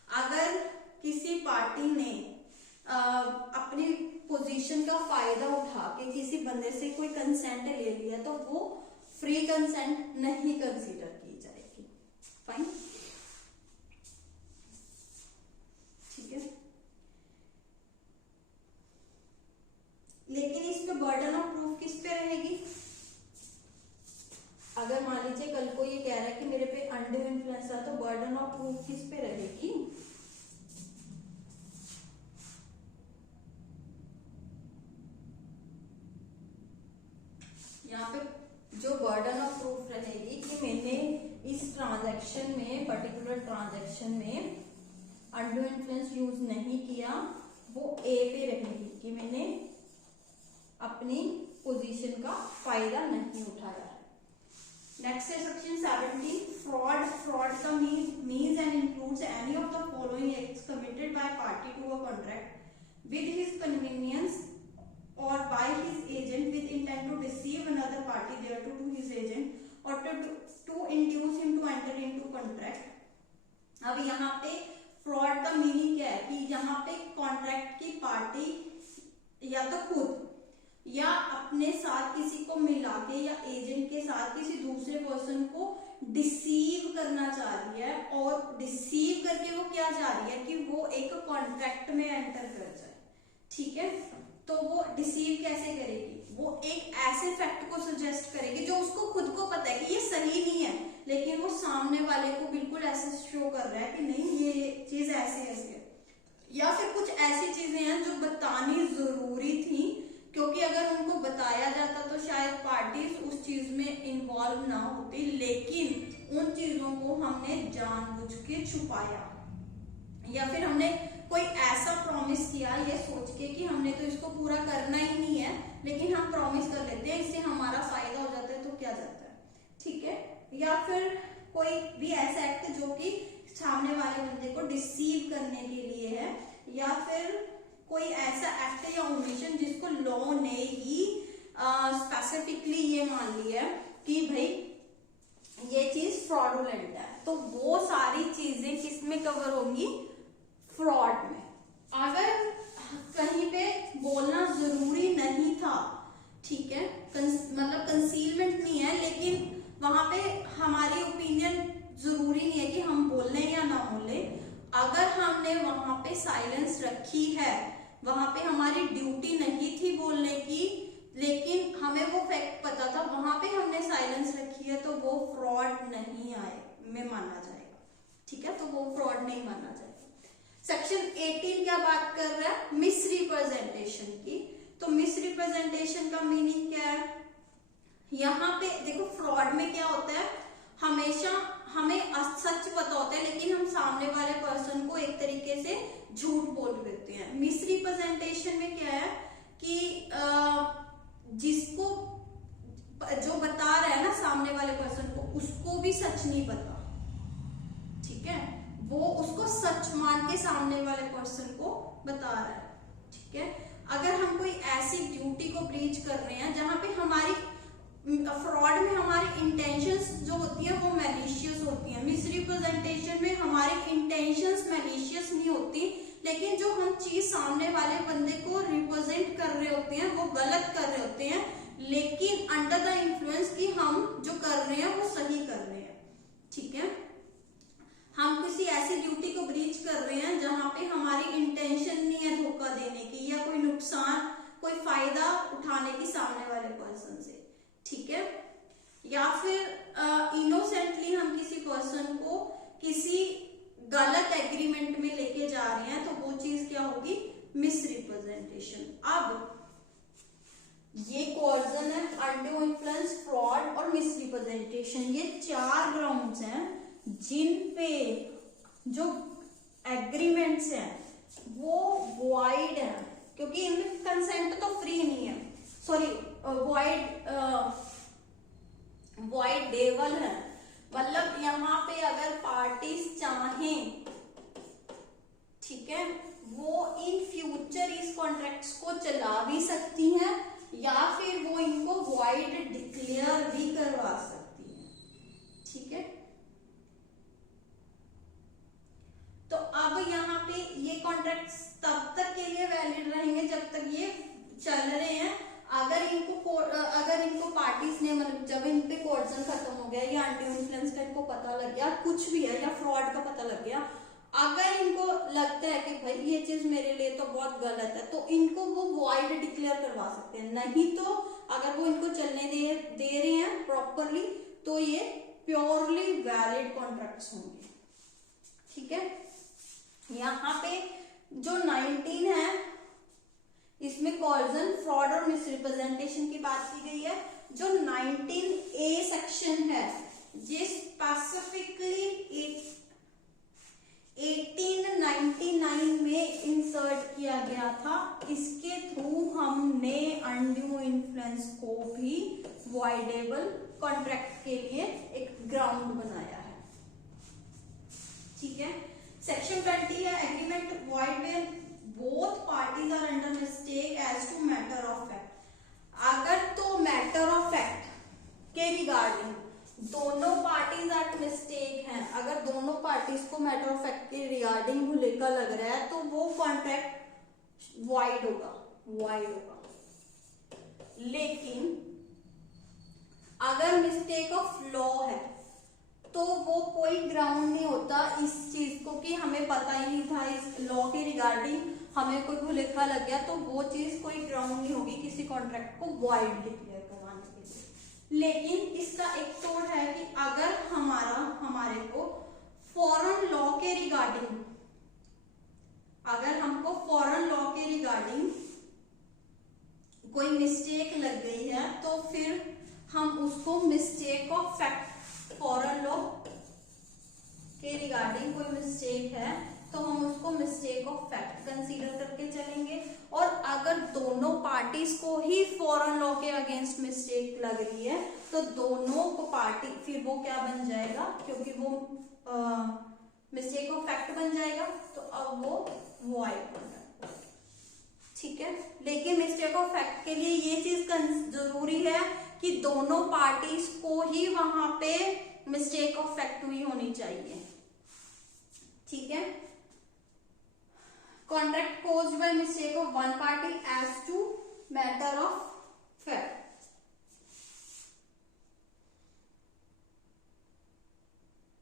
अगर किसी पार्टी ने अपनी पोजीशन का फायदा उठा के किसी बंदे से कोई कंसेंट ले लिया तो वो फ्री कंसेंट नहीं कंसीडर की जाएगी। फाइन, ठीक है। लेकिन इस पे बर्डन ऑफ प्रूफ किस पे रहेगी? अगर मान लीजिए कल को ये कह रहा है कि मेरे पे अनड्यू इन्फ्लुएंस है, तो बर्डन ऑफ प्रूफ किस पे रहेगी? यहाँ पे जो बर्डन ऑफ प्रूफ रहेगी कि मैंने इस ट्रांजैक्शन में, पर्टिकुलर ट्रांजैक्शन में अनड्यू इन्फ्लुएंस यूज नहीं किया, वो ए पे रहेगी कि मैंने अपनी पोजीशन का फायदा नहीं उठाया है। नेक्स्ट है सेक्शन 17, फ्रॉड। फ्रॉड का means and includes any of the following acts committed by party to a contract with his convenience or by his agent with intent to deceive another party thereto to his agent or to induce him to enter into contract। अब यहाँ पे fraud का meaning क्या है कि यहाँ पे contract की पार्टी या तो खुद या अपने साथ किसी को मिला के या एजेंट के साथ किसी दूसरे पर्सन को डिसीव करना चाह रही है, और डिसीव करके वो क्या चाह रही है कि वो एक कॉन्ट्रैक्ट में एंटर कर जाए। ठीक है, तो वो डिसीव कैसे करेगी? वो एक ऐसे फैक्ट को सजेस्ट करेगी जो उसको खुद को पता है कि ये सही नहीं है, लेकिन वो सामने वाले को बिल्कुल ऐसे शो कर रहा है कि नहीं ये चीज ऐसे ऐसे है, या फिर कुछ ऐसी चीजें हैं जो बतानी जरूरी थी, क्योंकि अगर उनको बताया जाता तो शायद पार्टीज उस चीज में इन्वॉल्व ना होती, लेकिन उन चीजों को हमने जानबूझ के छुपाया, या फिर हमने कोई ऐसा प्रॉमिस किया ये सोच के कि हमने तो इसको पूरा करना ही नहीं है, लेकिन हम प्रॉमिस कर लेते हैं, इससे हमारा फायदा हो जाता है तो क्या जाता है, ठीक है। या फिर कोई भी ऐसा एक्ट जो कि सामने वाले बंदे को डिसीव करने के लिए है, या फिर कोई ऐसा एक्ट या ओमिशन जिसको लॉ ने ही स्पेसिफिकली ये मान लिया कि भाई ये चीज फ्रॉडुलेंट है, तो वो सारी चीजें किसमें कवर होंगी, फ्रॉड में। अगर कहीं पे बोलना जरूरी नहीं था, ठीक है, मतलब कंसीलमेंट नहीं है, लेकिन वहां पे हमारी ओपिनियन जरूरी नहीं है कि हम बोले या ना बोले, अगर हमने वहां पे साइलेंस रखी है, वहां पे हमारी ड्यूटी नहीं थी बोलने की, लेकिन हमें वो फैक्ट पता था, वहां पे हमने साइलेंस रखी है, तो वो फ्रॉड नहीं आए में माना जाएगा, ठीक है, तो वो फ्रॉड नहीं माना जाएगा। सेक्शन 18 क्या बात कर रहा है, मिसरिप्रेजेंटेशन की। तो मिसरिप्रेजेंटेशन का मीनिंग क्या है, यहाँ पे देखो फ्रॉड में क्या होता है, हमेशा हमें सच पता होता है, लेकिन हम सामने वाले पर्सन को एक तरीके से झूठ बोल देते हैं। मिसरिप्रेजेंटेशन में क्या है कि जिसको जो बता रहा है ना सामने वाले पर्सन को, उसको भी सच नहीं पता, ठीक है, वो उसको सच मान के सामने वाले पर्सन को बता रहा है, ठीक है। अगर हम कोई ऐसी ड्यूटी को ब्रीच कर रहे हैं जहां पे हमारी फ्रॉड में हमारी इंटेंशंस जो होती है वो मैलिशियस होती है, मिसरिप्रेजेंटेशन में हमारी इंटेंशंस मैलिशियस नहीं होती, लेकिन जो हम चीज सामने वाले बंदे को रिप्रेजेंट कर रहे होते हैं वो गलत कर रहे होते हैं, लेकिन अंडर द इन्फ्लुएंस की हम जो कर रहे हैं वो सही कर रहे हैं, ठीक है। हम किसी ऐसी ड्यूटी को ब्रीच कर रहे हैं जहां पे हमारी इंटेंशन नहीं है धोखा देने की या कोई नुकसान, कोई फायदा उठाने की सामने वाले पर्सन से, ठीक है। या फिर इनोसेंटली हम किसी पर्सन को किसी गलत एग्रीमेंट में लेके जा रहे हैं, तो वो चीज क्या होगी, मिसरिप्रेजेंटेशन। अब ये कोर्जन है, अनड्यू इन्फ्लुएंस, फ्रॉड और मिसरिप्रेजेंटेशन, ये 4 ग्राउंड्स हैं जिन पे जो एग्रीमेंट्स हैं वो वॉइड है, क्योंकि इनमें कंसेंट तो फ्री नहीं है, सॉरी वॉइडेबल है, मतलब यहाँ पे अगर पार्टीज चाहें, ठीक है, वो इन फ्यूचर इस कॉन्ट्रैक्ट्स को चला भी सकती हैं या फिर वो इनको वॉइड डिक्लेयर भी करवा सकती हैं, ठीक है। तो अब यहाँ पे ये कॉन्ट्रैक्ट्स तब तक के लिए वैलिड रहेंगे जब तक ये चल रहे हैं। अगर इनको पार्टीज ने मतलब जब इन पे कोर्जन खत्म हो गया या एंटी इन्फ्लुएंस का इनको पता लग गया, कुछ भी है, या फ्रॉड का पता लग गया, अगर इनको लगता है कि भाई ये चीज मेरे लिए तो बहुत गलत है, तो इनको वो वॉइड डिक्लेयर करवा सकते हैं, नहीं तो अगर वो इनको चलने दे रहे हैं प्रॉपरली तो ये प्योरली वैलिड कॉन्ट्रैक्ट्स होंगे, ठीक है। यहाँ पे जो 19 है इसमें कोर्जन, फ्रॉड और मिसरिप्रेजेंटेशन की बात की गई है। जो 19A सेक्शन है ये स्पेसिफिकली 1899 में इंसर्ट किया गया था, इसके थ्रू हमने अनड्यू इन्फ्लुएंस को भी वॉइडेबल कॉन्ट्रैक्ट के लिए एक ग्राउंड बनाया है, ठीक है। सेक्शन 20 है agreement void where both parties are under mistake as to matter of fact. अगर तो मैटर ऑफ फैक्ट के रिगार्डिंग दोनों पार्टीज एट मिस्टेक हैं, अगर दोनों पार्टीज को मैटर ऑफ फैक्ट के रिगार्डिंग भुलेखा लग रहा है तो वो कॉन्ट्रैक्ट वॉइड होगा। लेकिन अगर मिस्टेक ऑफ लॉ है तो वो कोई ग्राउंड नहीं होता इस चीज को कि हमें पता ही नहीं था, इस लॉ के रिगार्डिंग हमें कोई भुलेखा लग गया, तो वो चीज कोई ग्राउंड नहीं होगी किसी कॉन्ट्रैक्ट को वॉइड डिक्लेयर करवाने के लिए, लेकिन इसका एक तोड़ है कि अगर हमारे को फॉरेन लॉ के रिगार्डिंग, अगर हमको फॉरेन लॉ के रिगार्डिंग कोई मिस्टेक लग गई है तो फिर हम उसको mistake of fact, foreign law के रिगार्डिंग कोई मिस्टेक है तो हम उसको मिस्टेक ऑफ फैक्ट कंसीडर करके चलेंगे। और अगर दोनों पार्टीज को ही फॉरेन लॉ के अगेंस्ट मिस्टेक लग रही है तो दोनों को पार्टी फिर वो क्या बन जाएगा, क्योंकि वो मिस्टेक ऑफ फैक्ट बन जाएगा तो अब वो वॉइड बन जाएगा। ठीक है, लेकिन मिस्टेक ऑफ फैक्ट के लिए ये चीज जरूरी है कि दोनों पार्टीज को ही वहां पे मिस्टेक ऑफ फैक्ट हुई होनी चाहिए। ठीक है, contract caused by mistake of one party as to matter of fact.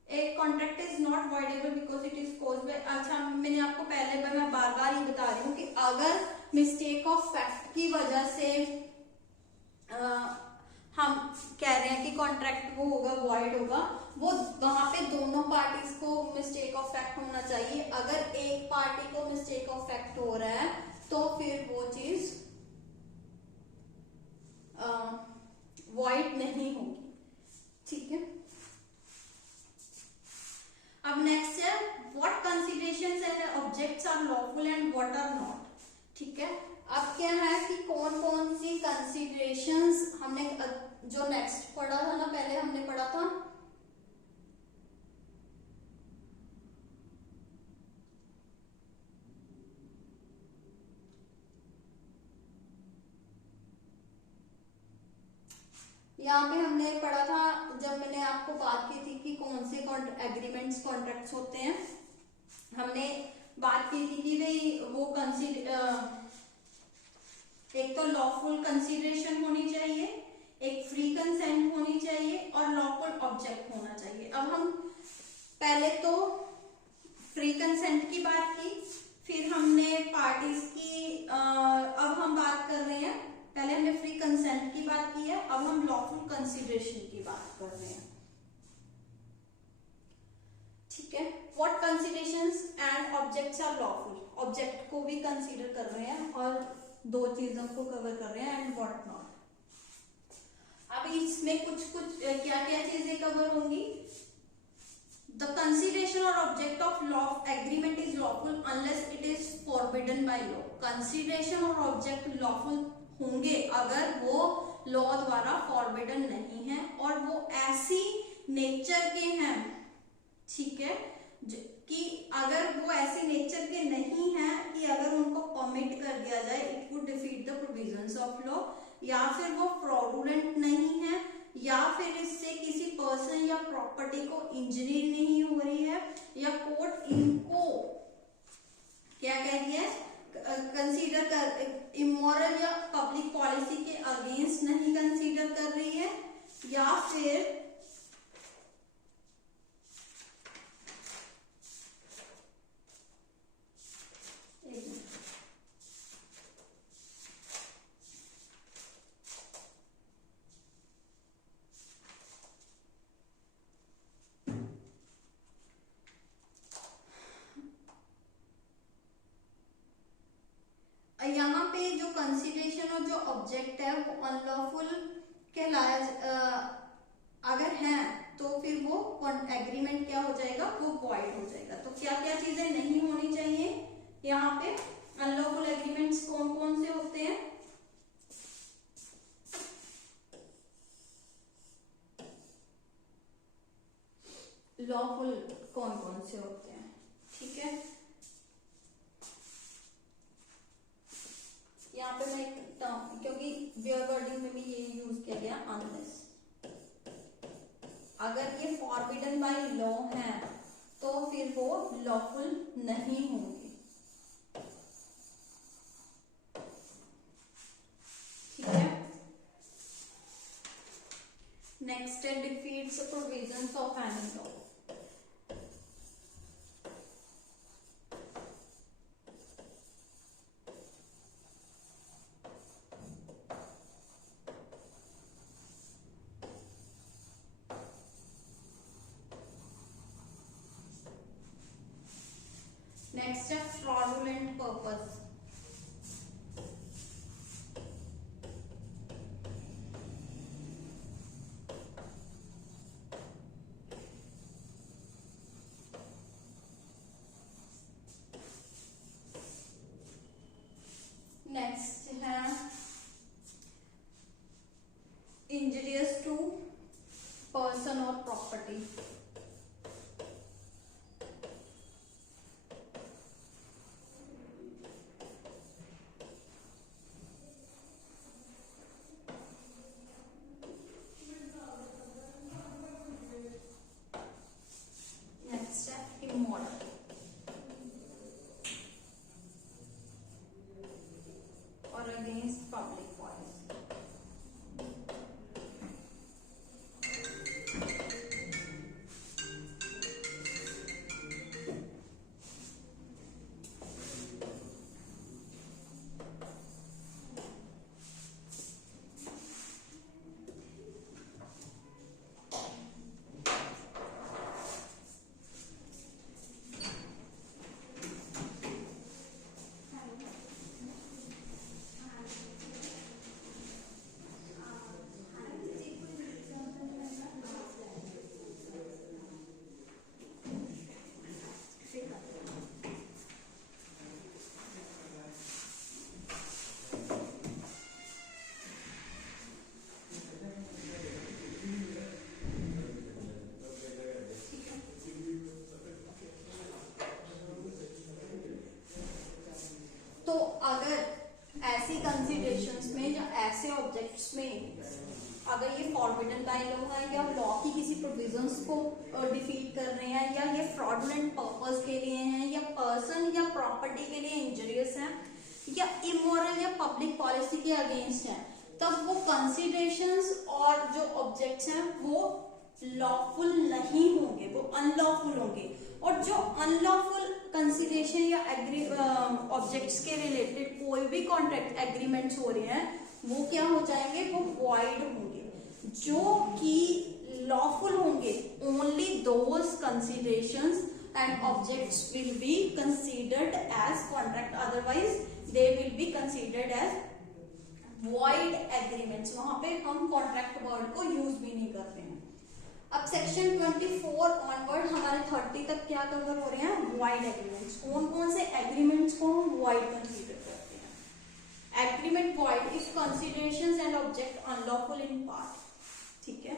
एक contract is not voidable because it is caused by, अच्छा मैंने आपको पहले मैं बार बार ही बता रही हूँ कि अगर मिस्टेक ऑफ फैक्ट की वजह से हम कह रहे हैं कि कॉन्ट्रैक्ट वो होगा वॉइड होगा, वो वहां पे दोनों पार्टीज को मिस्टेक ऑफ फैक्ट होना चाहिए। अगर एक पार्टी को मिस्टेक ऑफ फैक्ट हो रहा है तो फिर वो चीज वॉइड नहीं होगी। ठीक है, अब नेक्स्ट है what considerations and objects are lawful and what are not. ठीक है, अब क्या है कि कौन कौन सी कंसीडरेशंस हमने जो नेक्स्ट पढ़ा था ना, पहले हमने पढ़ा था यहाँ पे हमने पढ़ा था जब मैंने आपको बात की थी कि कौन से एग्रीमेंट्स कॉन्ट्रैक्ट्स होते हैं। हमने बात की थी कि भाई वो एक तो लॉफुल कंसीडरेशन होनी चाहिए, एक फ्री कंसेंट होनी चाहिए और लॉफुल ऑब्जेक्ट होना चाहिए। अब हम पहले तो फ्री कंसेंट की बात की, फिर हमने पार्टीज की अब हम बात कर रहे हैं, पहले हमने फ्री कंसेंट की बात की है, अब हम लॉफुल कंसीडरेशन की बात कर रहे हैं। ठीक है, what considerations and objects are lawful, object को भी कंसीडर कर रहे हैं और दो चीजों को कवर कर रहे हैं, एंड व्हाट नॉट। अब इसमें कुछ क्या क्या चीजें कवर होंगी। द कंसीडरेशन और object of law agreement is lawful unless it is forbidden by law. Consideration और ऑब्जेक्ट लॉफुल होंगे अगर वो लॉ द्वारा फॉरबिडन नहीं है और वो ऐसी नेचर के हैं, ठीक है, कि अगर वो ऐसी नेचर के नहीं है कि अगर उनको परमिट कर दिया जाए it would defeat the provisions of law, या फिर वो फ्रॉडुलेंट नहीं है, या फिर इससे किसी पर्सन या प्रॉपर्टी को इंजरी नहीं हो रही है, या कोर्ट इनको क्या कह रही है कंसीडर कर इमोरल या पब्लिक पॉलिसी के अगेंस्ट नहीं कंसीडर कर रही है, या फिर यहाँ पे जो कंसीडरेशन और जो ऑब्जेक्ट है वो अनलॉफुल कहलाया अगर है तो फिर वो एग्रीमेंट क्या हो जाएगा, वो वॉइड हो जाएगा। तो क्या क्या चीजें नहीं होनी चाहिए यहाँ पे, अनलॉफुल एग्रीमेंट्स कौन कौन से होते हैं। लॉफुल कौन कौन से होते हैं, ठीक है, यहाँ पे मैं क्योंकि वेयर वर्डिंग में भी ये यूज किया गया अनलेस, अगर ये फॉरबिडन बाय लॉ है तो फिर वो लॉफुल नहीं होंगे। ठीक है, नेक्स्ट है defeats provisions of any law. Next है फ्रॉडुलेंट पर्पस। नेक्स्ट है इंजरियस टू पर्सन और प्रॉपर्टी। नेक्स्ट है इमोरल। और अगेंस्ट पब्लिक पॉलिसी। तो अगर ऐसी कंसिडरेशंस में या ऐसे ऑब्जेक्ट्स में अगर ये फॉरबिडन बाय लॉ है या लॉ की किसी प्रोविजंस को डिफीट कर रहे हैं या ये फ्रॉडुलेंट पर्पस के लिए हैं या पर्सन या प्रॉपर्टी के लिए इंजरियस हैं या इमोरल या पब्लिक पॉलिसी के अगेंस्ट हैं, तब वो कंसिडरेशंस और जो ऑब्जेक्ट्स हैं वो लॉफुल नहीं होंगे, वो अनलॉफुल होंगे। और जो अनलॉफुल कंसिडरेशन या ऑब्जेक्ट्स के रिलेटेड कोई भी कॉन्ट्रैक्ट एग्रीमेंट्स हो रहे हैं वो क्या हो जाएंगे, वो वॉइड होंगे। जो कि लॉफुल होंगे only those considerations and objects will be considered as contract, otherwise they will be considered as void agreements. वहां पे हम कॉन्ट्रैक्ट वर्ड को यूज भी नहीं करते हैं। अब सेक्शन 24 ऑनवर्ड हमारे 30 तक क्या कवर हो रहे हैं, वॉइड एग्रीमेंट्स। कौन कौन से एग्रीमेंट्स को हम वॉइड कंसीडर करते हैं। Agreement void if considerations and object unlawful in part. ठीक है,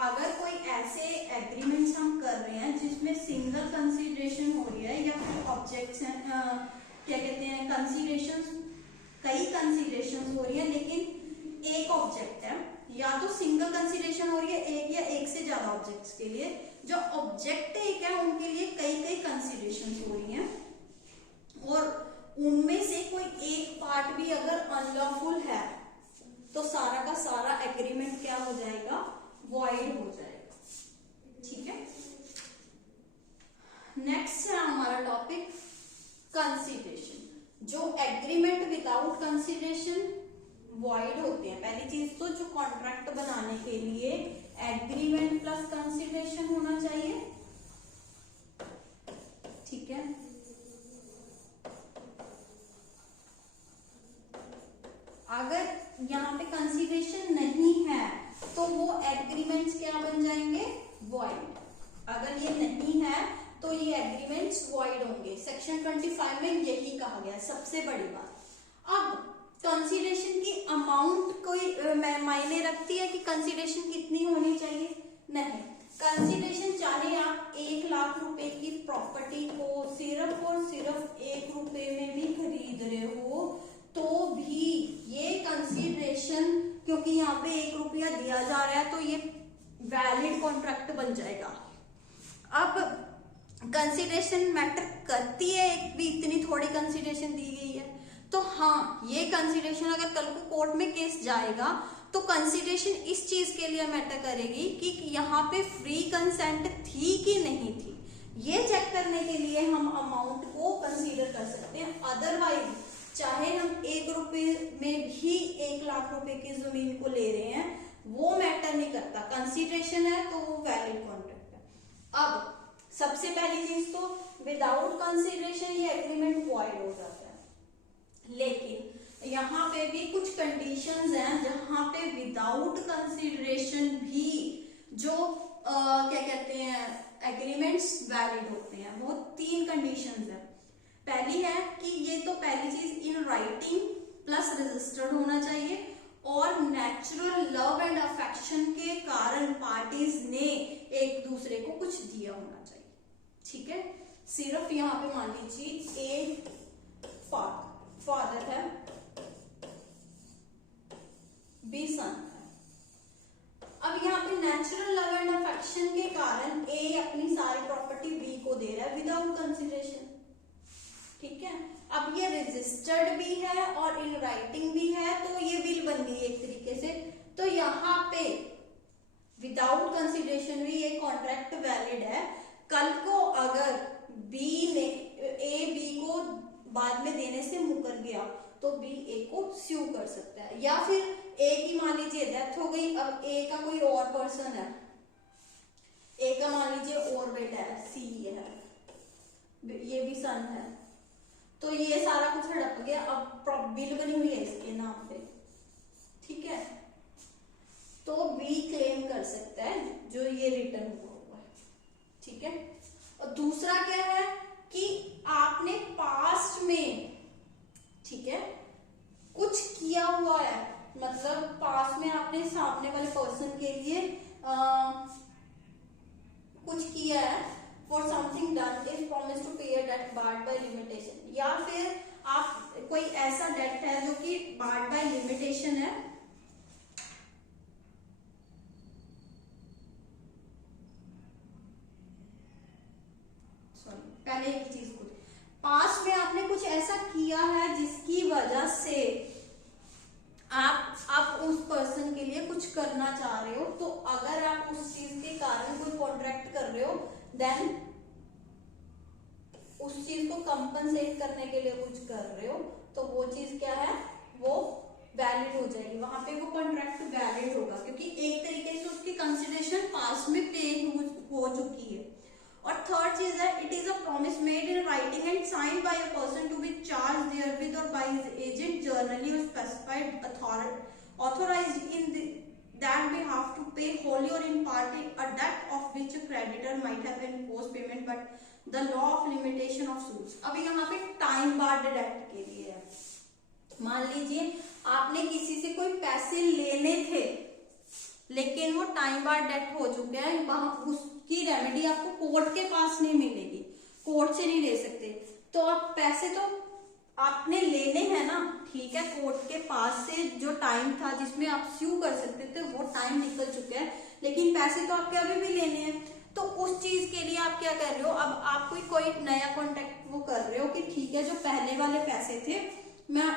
अगर कोई ऐसे एग्रीमेंट्स हम कर रहे हैं जिसमें सिंगल कंसिडरेशन हो रही है या फिर ऑब्जेक्ट्स हैं, क्या कहते हैं, कंसिडरेशंस, कई कंसिडरेशंस हो रही है लेकिन एक ऑब्जेक्ट है, या तो सिंगल कंसिडरेशन हो रही है एक या एक से ज्यादा ऑब्जेक्ट्स के लिए, जो ऑब्जेक्ट एक है उनके लिए कई कई कंसिडरेशंस हो रही हैं और उनमें से कोई एक पार्ट भी अगर अनलॉफुल है तो सारा का सारा एग्रीमेंट क्या हो जाएगा, वॉइड हो जाएगा। ठीक है, नेक्स्ट है हमारा टॉपिक कंसिडरेशन। जो एग्रीमेंट विदाउट कंसिडरेशन वॉइड होते हैं। पहली चीज तो जो कॉन्ट्रैक्ट बनाने के लिए एग्रीमेंट प्लस कंसिडरेशन होना चाहिए। ठीक है, अगर यहाँ पे कंसिडरेशन नहीं है तो वो एग्रीमेंट्स क्या बन जाएंगे, वॉइड। अगर ये नहीं है तो ये एग्रीमेंट्स वॉइड होंगे। सेक्शन 25 में यही कहा गया है, सबसे बड़ी बात। अब कंसिडरेशन की अमाउंट कोई मायने रखती है कि कंसिडरेशन कितनी होनी चाहिए, नहीं। कंसिडरेशन चाहे आप 1 लाख रुपए की प्रॉपर्टी को सिर्फ और सिर्फ 1 रुपए में भी खरीद रहे हो तो भी ये कंसिडरेशन, क्योंकि यहाँ पे 1 रुपया दिया जा रहा है तो ये वैलिड कॉन्ट्रैक्ट बन जाएगा। अब कंसिडरेशन मैटर करती है, एक भी इतनी थोड़ी कंसिडरेशन दी गई है तो हाँ, ये कंसिडरेशन अगर कल को कोर्ट में केस जाएगा तो कंसिडरेशन इस चीज के लिए मैटर करेगी कि यहाँ पे फ्री कंसेंट थी कि नहीं थी। ये चेक करने के लिए हम अमाउंट को कंसीडर कर सकते हैं। अदरवाइज चाहे हम 1 रुपए में भी 1 लाख रुपए की जमीन को ले रहे हैं, वो मैटर नहीं करता। कंसिडरेशन है तो वो वैलिड कॉन्ट्रैक्ट है। अब सबसे पहली चीज तो विदाउट कंसिडरेशन ये एग्रीमेंट वॉइड हो जाता है। लेकिन यहाँ पे भी कुछ कंडीशंस हैं जहां पे विदाउट कंसिडरेशन भी जो क्या कहते हैं एग्रीमेंट्स वैलिड होते हैं। वो 3 कंडीशंस हैं। पहली है कि ये तो पहली चीज इन राइटिंग प्लस रजिस्टर्ड होना चाहिए और नेचुरल लव एंड अफेक्शन के कारण पार्टीज ने एक दूसरे को कुछ दिया होना चाहिए। ठीक है, सिर्फ यहाँ पे मान लीजिए ए फादर है, बी सन है। अब यहाँ पे नेचुरल लव एंड अफेक्शन के कारण ए अपनी सारी प्रॉपर्टी बी को दे रहा है विदाउट कंसिडरेशन। ठीक है, अब ये रजिस्टर्ड भी है और इन राइटिंग भी है, तो ये विल बन गई एक तरीके से। तो यहाँ पे विदाउट कंसिडरेशन भी ये कॉन्ट्रैक्ट वैलिड है। कल को अगर बी ने ए बी को बाद में देने से मुकर गया तो बी ए को स्यू कर सकता है। या फिर ए की मान लीजिए डेथ हो गई, अब ए का कोई और पर्सन है, ए का मान लीजिए और बेटा है, सी है, ये भी सन है, तो ये सारा कुछ हड़प गया। अब बिल बनी हुई है इसके नाम पे। ठीक है, तो बी क्लेम कर सकता है जो ये रिटर्न हुआ है। ठीक है, और दूसरा क्या है कि आपने पास्ट में, ठीक है, कुछ किया हुआ है, मतलब पास्ट में आपने सामने वाले पर्सन के लिए कुछ किया है for something done if promise to pay a debt barred by limitation. या फिर आप कोई ऐसा डेट है जो कि बार्ड बाय लिमिटेशन है, पहले एक चीज कुछ पास्ट में आपने कुछ ऐसा किया है जिसकी वजह से आप उस पर्सन के लिए कुछ करना चाह रहे हो। तो अगर आप उस चीज के कारण कोई कॉन्ट्रैक्ट कर रहे हो देन उस चीज को कंपनसेट करने के लिए कुछ कर रहे हो, तो वो चीज क्या है, वो वैलिड हो जाएगी। वहां पे वो कॉन्ट्रैक्ट वैलिड होगा क्योंकि एक तरीके से उसकी कंसिडरेशन पास्ट में पे हो चुकी है। और थर्ड चीज है, it is a promise made in writing and signed by a person to be charged therewith और बाय हिज एजेंट जर्नली और specified authorised in that behalf to pay wholly or in part a debt of which a creditor might have imposed payment but the law of limitation of suits। अब यहाँ पे time barred date के लिए है। मान लीजिए आपने किसी से कोई पैसे लेने थे लेकिन वो टाइम बार्ड डेट हो चुका है, वहां उसकी रेमेडी आपको कोर्ट के पास नहीं मिलेगी, कोर्ट से नहीं ले सकते। तो आप पैसे तो आपने लेने हैं ना, ठीक है, कोर्ट के पास से जो टाइम था जिसमें आप स्यू कर सकते थे वो टाइम निकल चुका है, लेकिन पैसे तो आपके अभी भी लेने हैं। तो उस चीज के लिए आप क्या कर रहे हो, अब आप कोई नया कॉन्टेक्ट वो कर रहे हो कि ठीक है जो पहले वाले पैसे थे मैं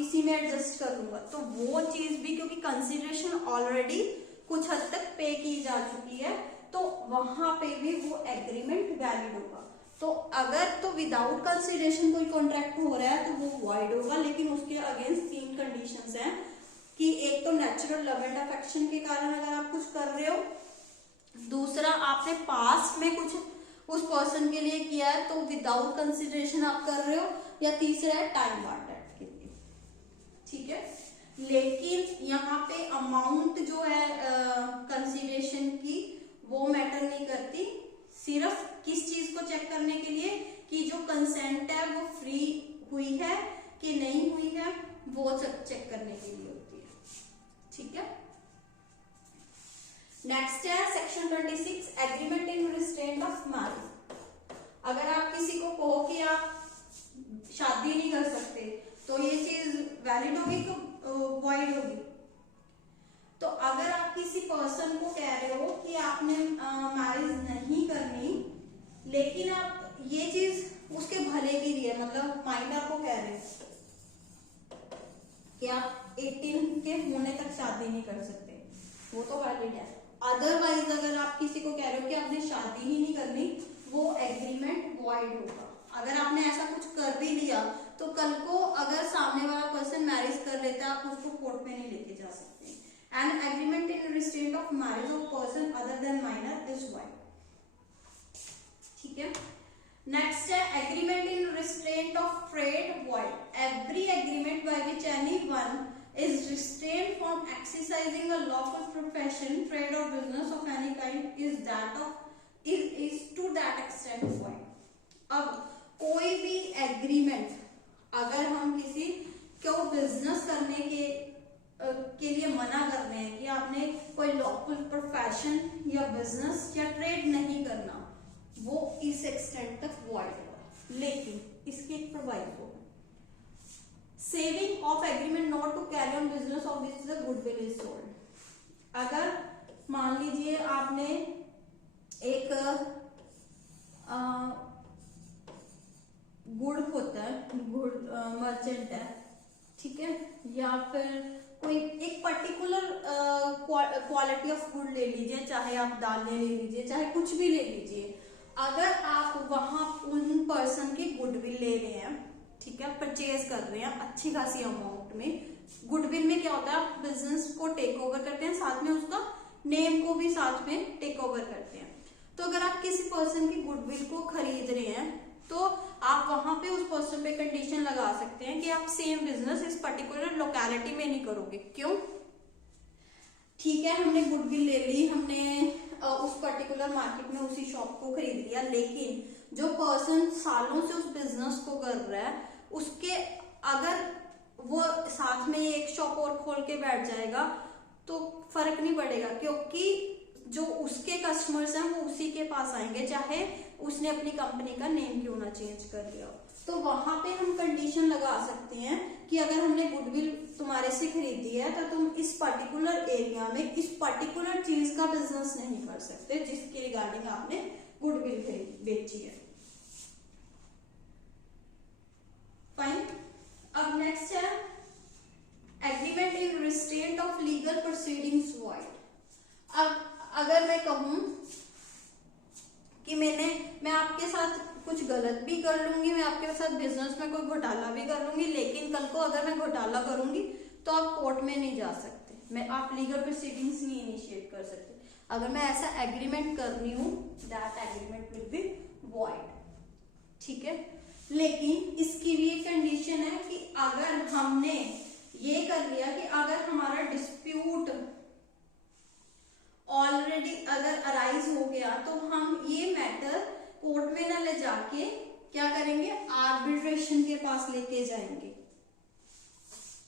इसी में एडजस्ट कर लूंगा। तो वो चीज भी क्योंकि कंसिडरेशन ऑलरेडी कुछ हद तक पे की जा चुकी है तो वहां पे भी वो एग्रीमेंट वैलिड होगा। तो अगर तो विदाउट कंसिडरेशन कोई कॉन्ट्रैक्ट हो रहा है तो वो वॉइड होगा, लेकिन उसके अगेंस्ट 3 कंडीशंस हैं कि एक तो नेचुरल लव एंड अफेक्शन के कारण अगर आप कुछ कर रहे हो, दूसरा आपने पास्ट में कुछ उस पर्सन के लिए किया है तो विदाउट कंसिडरेशन आप कर रहे हो, या तीसरा है टाइम बार्ड डेट के लिए। ठीक है, लेकिन यहाँ पे अमाउंट जो है कंसिडरेशन की वो मैटर नहीं करती, सिर्फ किस चीज को चेक करने के लिए कि जो कंसेंट है वो फ्री हुई है कि नहीं हुई है, वो चेक करने के लिए होती है। ठीक है, नेक्स्ट है section 26 agreement in restraint of marriage. अगर आप किसी को कहो कि आप शादी नहीं कर सकते तो ये चीज वैलिड होगी तो वॉइड होगी। तो अगर आप किसी पर्सन को कह रहे हो कि आपने मैरिज नहीं करनी, लेकिन आप ये चीज उसके भले के लिए, मतलब माइंड आपको कह रहे हो कि आप 18 के होने तक शादी नहीं कर सकते, वो तो वैलिड है। अदरवाइज अगर आप किसी को कह रहे हो कि आपने शादी ही नहीं करनी, वो एग्रीमेंट वॉइड होगा। अगर आपने ऐसा कुछ कर भी लिया तो कल को अगर सामने वाला पर्सन मैरिज कर लेता है आप उसको कोर्ट में नहीं लेके जा सकते। An agreement in restraint of marriage of person other than minor is void। ठीक है, नेक्स्ट है agreement in restraint of trade void. Every agreement by which any one is restrained from exercising a lawful profession, trade or business of any kind is to that extent void। अब कोई भी agreement अगर हम किसी को business करने के लिए मना कर रहे हैं कि आपने कोई लॉफुल प्रोफेशन या बिजनेस या ट्रेड नहीं करना, वो इस एक्सटेंट तक वॉइड होगा। लेकिन इसकी एक proviso, saving of agreement not to carry on business of which the goodwill is sold. अगर मान लीजिए आपने एक गुड़ होता है, गुड़ मर्चेंट है, ठीक है, या फिर कोई एक पर्टिकुलर क्वालिटी ऑफ गुड़ ले लीजिए, चाहे आप दालें ले लीजिए, चाहे कुछ भी ले लीजिए। अगर आप वहां उन पर्सन की गुडविल ले रहे हैं, ठीक है, परचेज कर रहे हैं अच्छी खासी अमाउंट में। गुडविल में क्या होता है, आप बिजनेस को टेक ओवर करते हैं, साथ में उसका नेम को भी साथ में टेक ओवर करते हैं। तो अगर आप किसी पर्सन की गुडविल को खरीद रहे हैं तो आप वहां पे उस पर्सन पे कंडीशन लगा सकते हैं कि आप सेम बिजनेस इस पर्टिकुलर लोकेलिटी में नहीं करोगे। क्यों? ठीक है, हमने गुडविल ले ली, हमने उस पर्टिकुलर मार्केट में उसी शॉप को खरीद लिया, लेकिन जो पर्सन सालों से उस बिजनेस को कर रहा है उसके अगर वो साथ में एक शॉप और खोल के बैठ जाएगा तो फर्क नहीं पड़ेगा, क्योंकि जो उसके कस्टमर्स हैं वो उसी के पास आएंगे, चाहे उसने अपनी कंपनी का नेम क्यों ना चेंज कर लिया। तो वहां पे हम कंडीशन लगा सकते हैं कि अगर हमने गुडविल तुम्हारे से खरीदी है तो तुम इस पर्टिकुलर एरिया में इस पर्टिकुलर चीज का बिजनेस नहीं कर सकते जिसके रिगार्डिंग आपने गुडविल बेची है। फाइन। अब नेक्स्ट है agreement in restraint of legal proceedings void. अब अगर मैं कहूं कि मैं आपके साथ कुछ गलत भी कर लूंगी, मैं आपके साथ बिजनेस में कोई घोटाला भी कर लूंगी, लेकिन कल को अगर मैं घोटाला करूंगी तो आप कोर्ट में नहीं जा सकते, आप लीगल प्रोसीडिंग्स नहीं इनिशिएट कर सकते। अगर मैं ऐसा एग्रीमेंट कर रही हूं that agreement will be void, ठीक है। लेकिन इसकी भी एक कंडीशन है कि अगर हमने ये कर लिया कि अगर हमारा डिस्प्यूट ऑलरेडी अगर अराइज हो गया तो हम ये मैटर कोर्ट में ना ले जाके क्या करेंगे, आर्बिट्रेशन के पास लेके जाएंगे।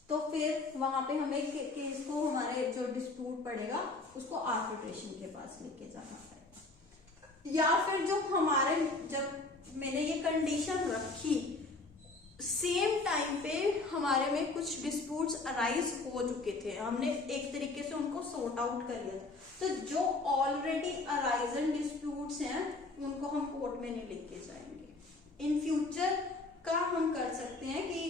तो फिर वहां पे हमें केस को, हमारे जो डिस्प्यूट पड़ेगा उसको आर्बिट्रेशन के पास लेके जाना पड़ेगा। या फिर जो हमारे, जब मैंने ये कंडीशन रखी सेम टाइम पे हमारे में कुछ डिस्प्यूट्स अराइज हो चुके थे, हमने एक तरीके से उनको सॉर्ट आउट कर लिया था, तो जो ऑलरेडी अराइजन डिस्प्यूट्स हैं उनको हम कोर्ट में नहीं लेके जाएंगे। इन फ्यूचर का हम कर सकते हैं कि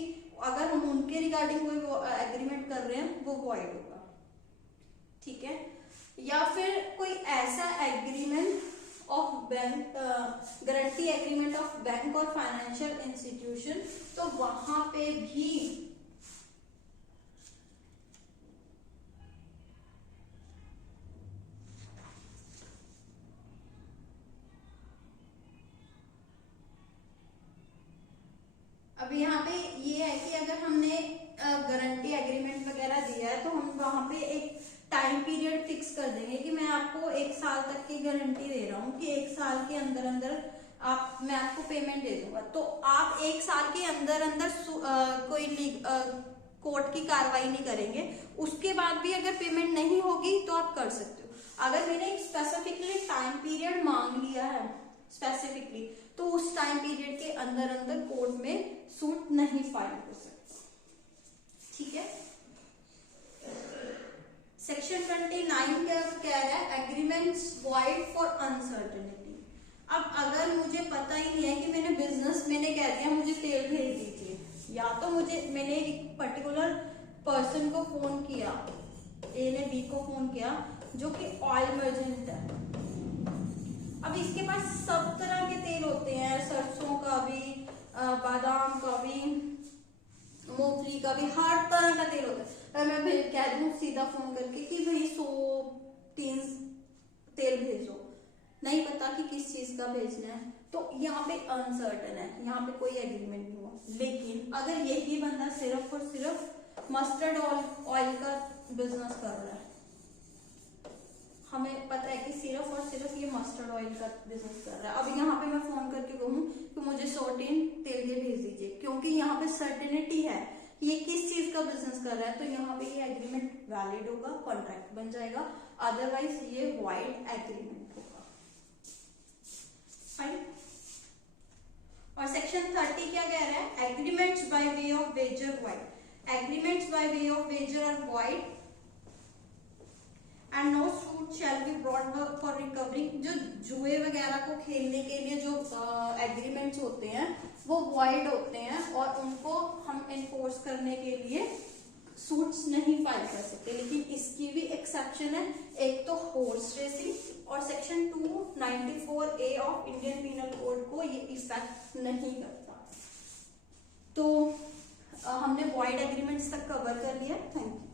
अगर हम उनके रिगार्डिंग कोई एग्रीमेंट कर रहे हैं वो वॉइड होगा, ठीक है। या फिर कोई ऐसा agreement of bank, guarantee agreement of bank और फाइनेंशियल इंस्टीट्यूशन, तो वहां पे भी अब यहाँ पे ये है कि अगर हमने गारंटी एग्रीमेंट वगैरह दिया है तो हम वहां पे एक टाइम पीरियड फिक्स कर देंगे कि मैं आपको 1 साल तक की गारंटी दे रहा हूँ कि 1 साल के अंदर अंदर मैं आपको पेमेंट दे दूंगा। तो आप 1 साल के अंदर अंदर कोई कोर्ट की कार्रवाई नहीं करेंगे, उसके बाद भी अगर पेमेंट नहीं होगी तो आप कर सकते हो। अगर मैंने एक स्पेसिफिकली टाइम पीरियड मांग लिया है स्पेसिफिकली, तो उस टाइम पीरियड के अंदर अंदर कोर्ट में सूट नहीं फाइल हो सकता, ठीक है। सेक्शन 29 का क्या है, एग्रीमेंट्स वॉइड फॉर अनसर्टेनिटी। अब अगर मुझे पता ही नहीं है कि मैंने कह दिया मुझे तेल भेज दीजिए, या तो मैंने एक पर्टिकुलर पर्सन को फोन किया, ए ने बी को फोन किया जो कि ऑयल मर्चेंट है। अब इसके पास सब तरह के तेल होते हैं, सरसों का भी, बादाम का भी, मूंगफली का भी, हर तरह का तेल होता है। मैं कह दूं सीधा फोन करके कि भाई 100 टीन तेल भेजो, नहीं पता कि किस चीज का भेजना है, तो यहाँ पे अनसर्टन है, यहाँ पे कोई एग्रीमेंट नहीं हुआ। लेकिन अगर यही बंदा सिर्फ और सिर्फ मस्टर्ड ऑयल का बिजनेस कर रहा है, हमें पता है कि सिर्फ और सिर्फ ये मस्टर्ड ऑयल का बिजनेस कर रहा है, अब यहाँ पे मैं फोन करके कहूँ कि मुझे 100 टिन तेल के भेज दीजिए, क्योंकि यहाँ पे सर्टेनिटी है ये किस चीज का बिजनेस कर रहा है, तो यहाँ पे ये एग्रीमेंट वैलिड होगा, कॉन्ट्रैक्ट बन जाएगा, अदरवाइज ये वाइड एग्रीमेंट होगा। फाइन। और सेक्शन 30 क्या कह रहा है, agreements by way of wager void. Agreements by way of wager are void and no suit shall be brought for recovering. जो जुए वगैरह को खेलने के लिए जो एग्रीमेंट्स होते हैं वो वॉइड होते हैं और उनको हम एनफोर्स करने के लिए सूट्स नहीं फाइल कर सकते। लेकिन इसकी भी एक्सेप्शन है, एक तो हॉर्स रेसिंग और section 294A of Indian penal code को ये इफेक्ट नहीं करता। तो हमने वॉइड एग्रीमेंट्स तक कवर कर लिया। Thank you.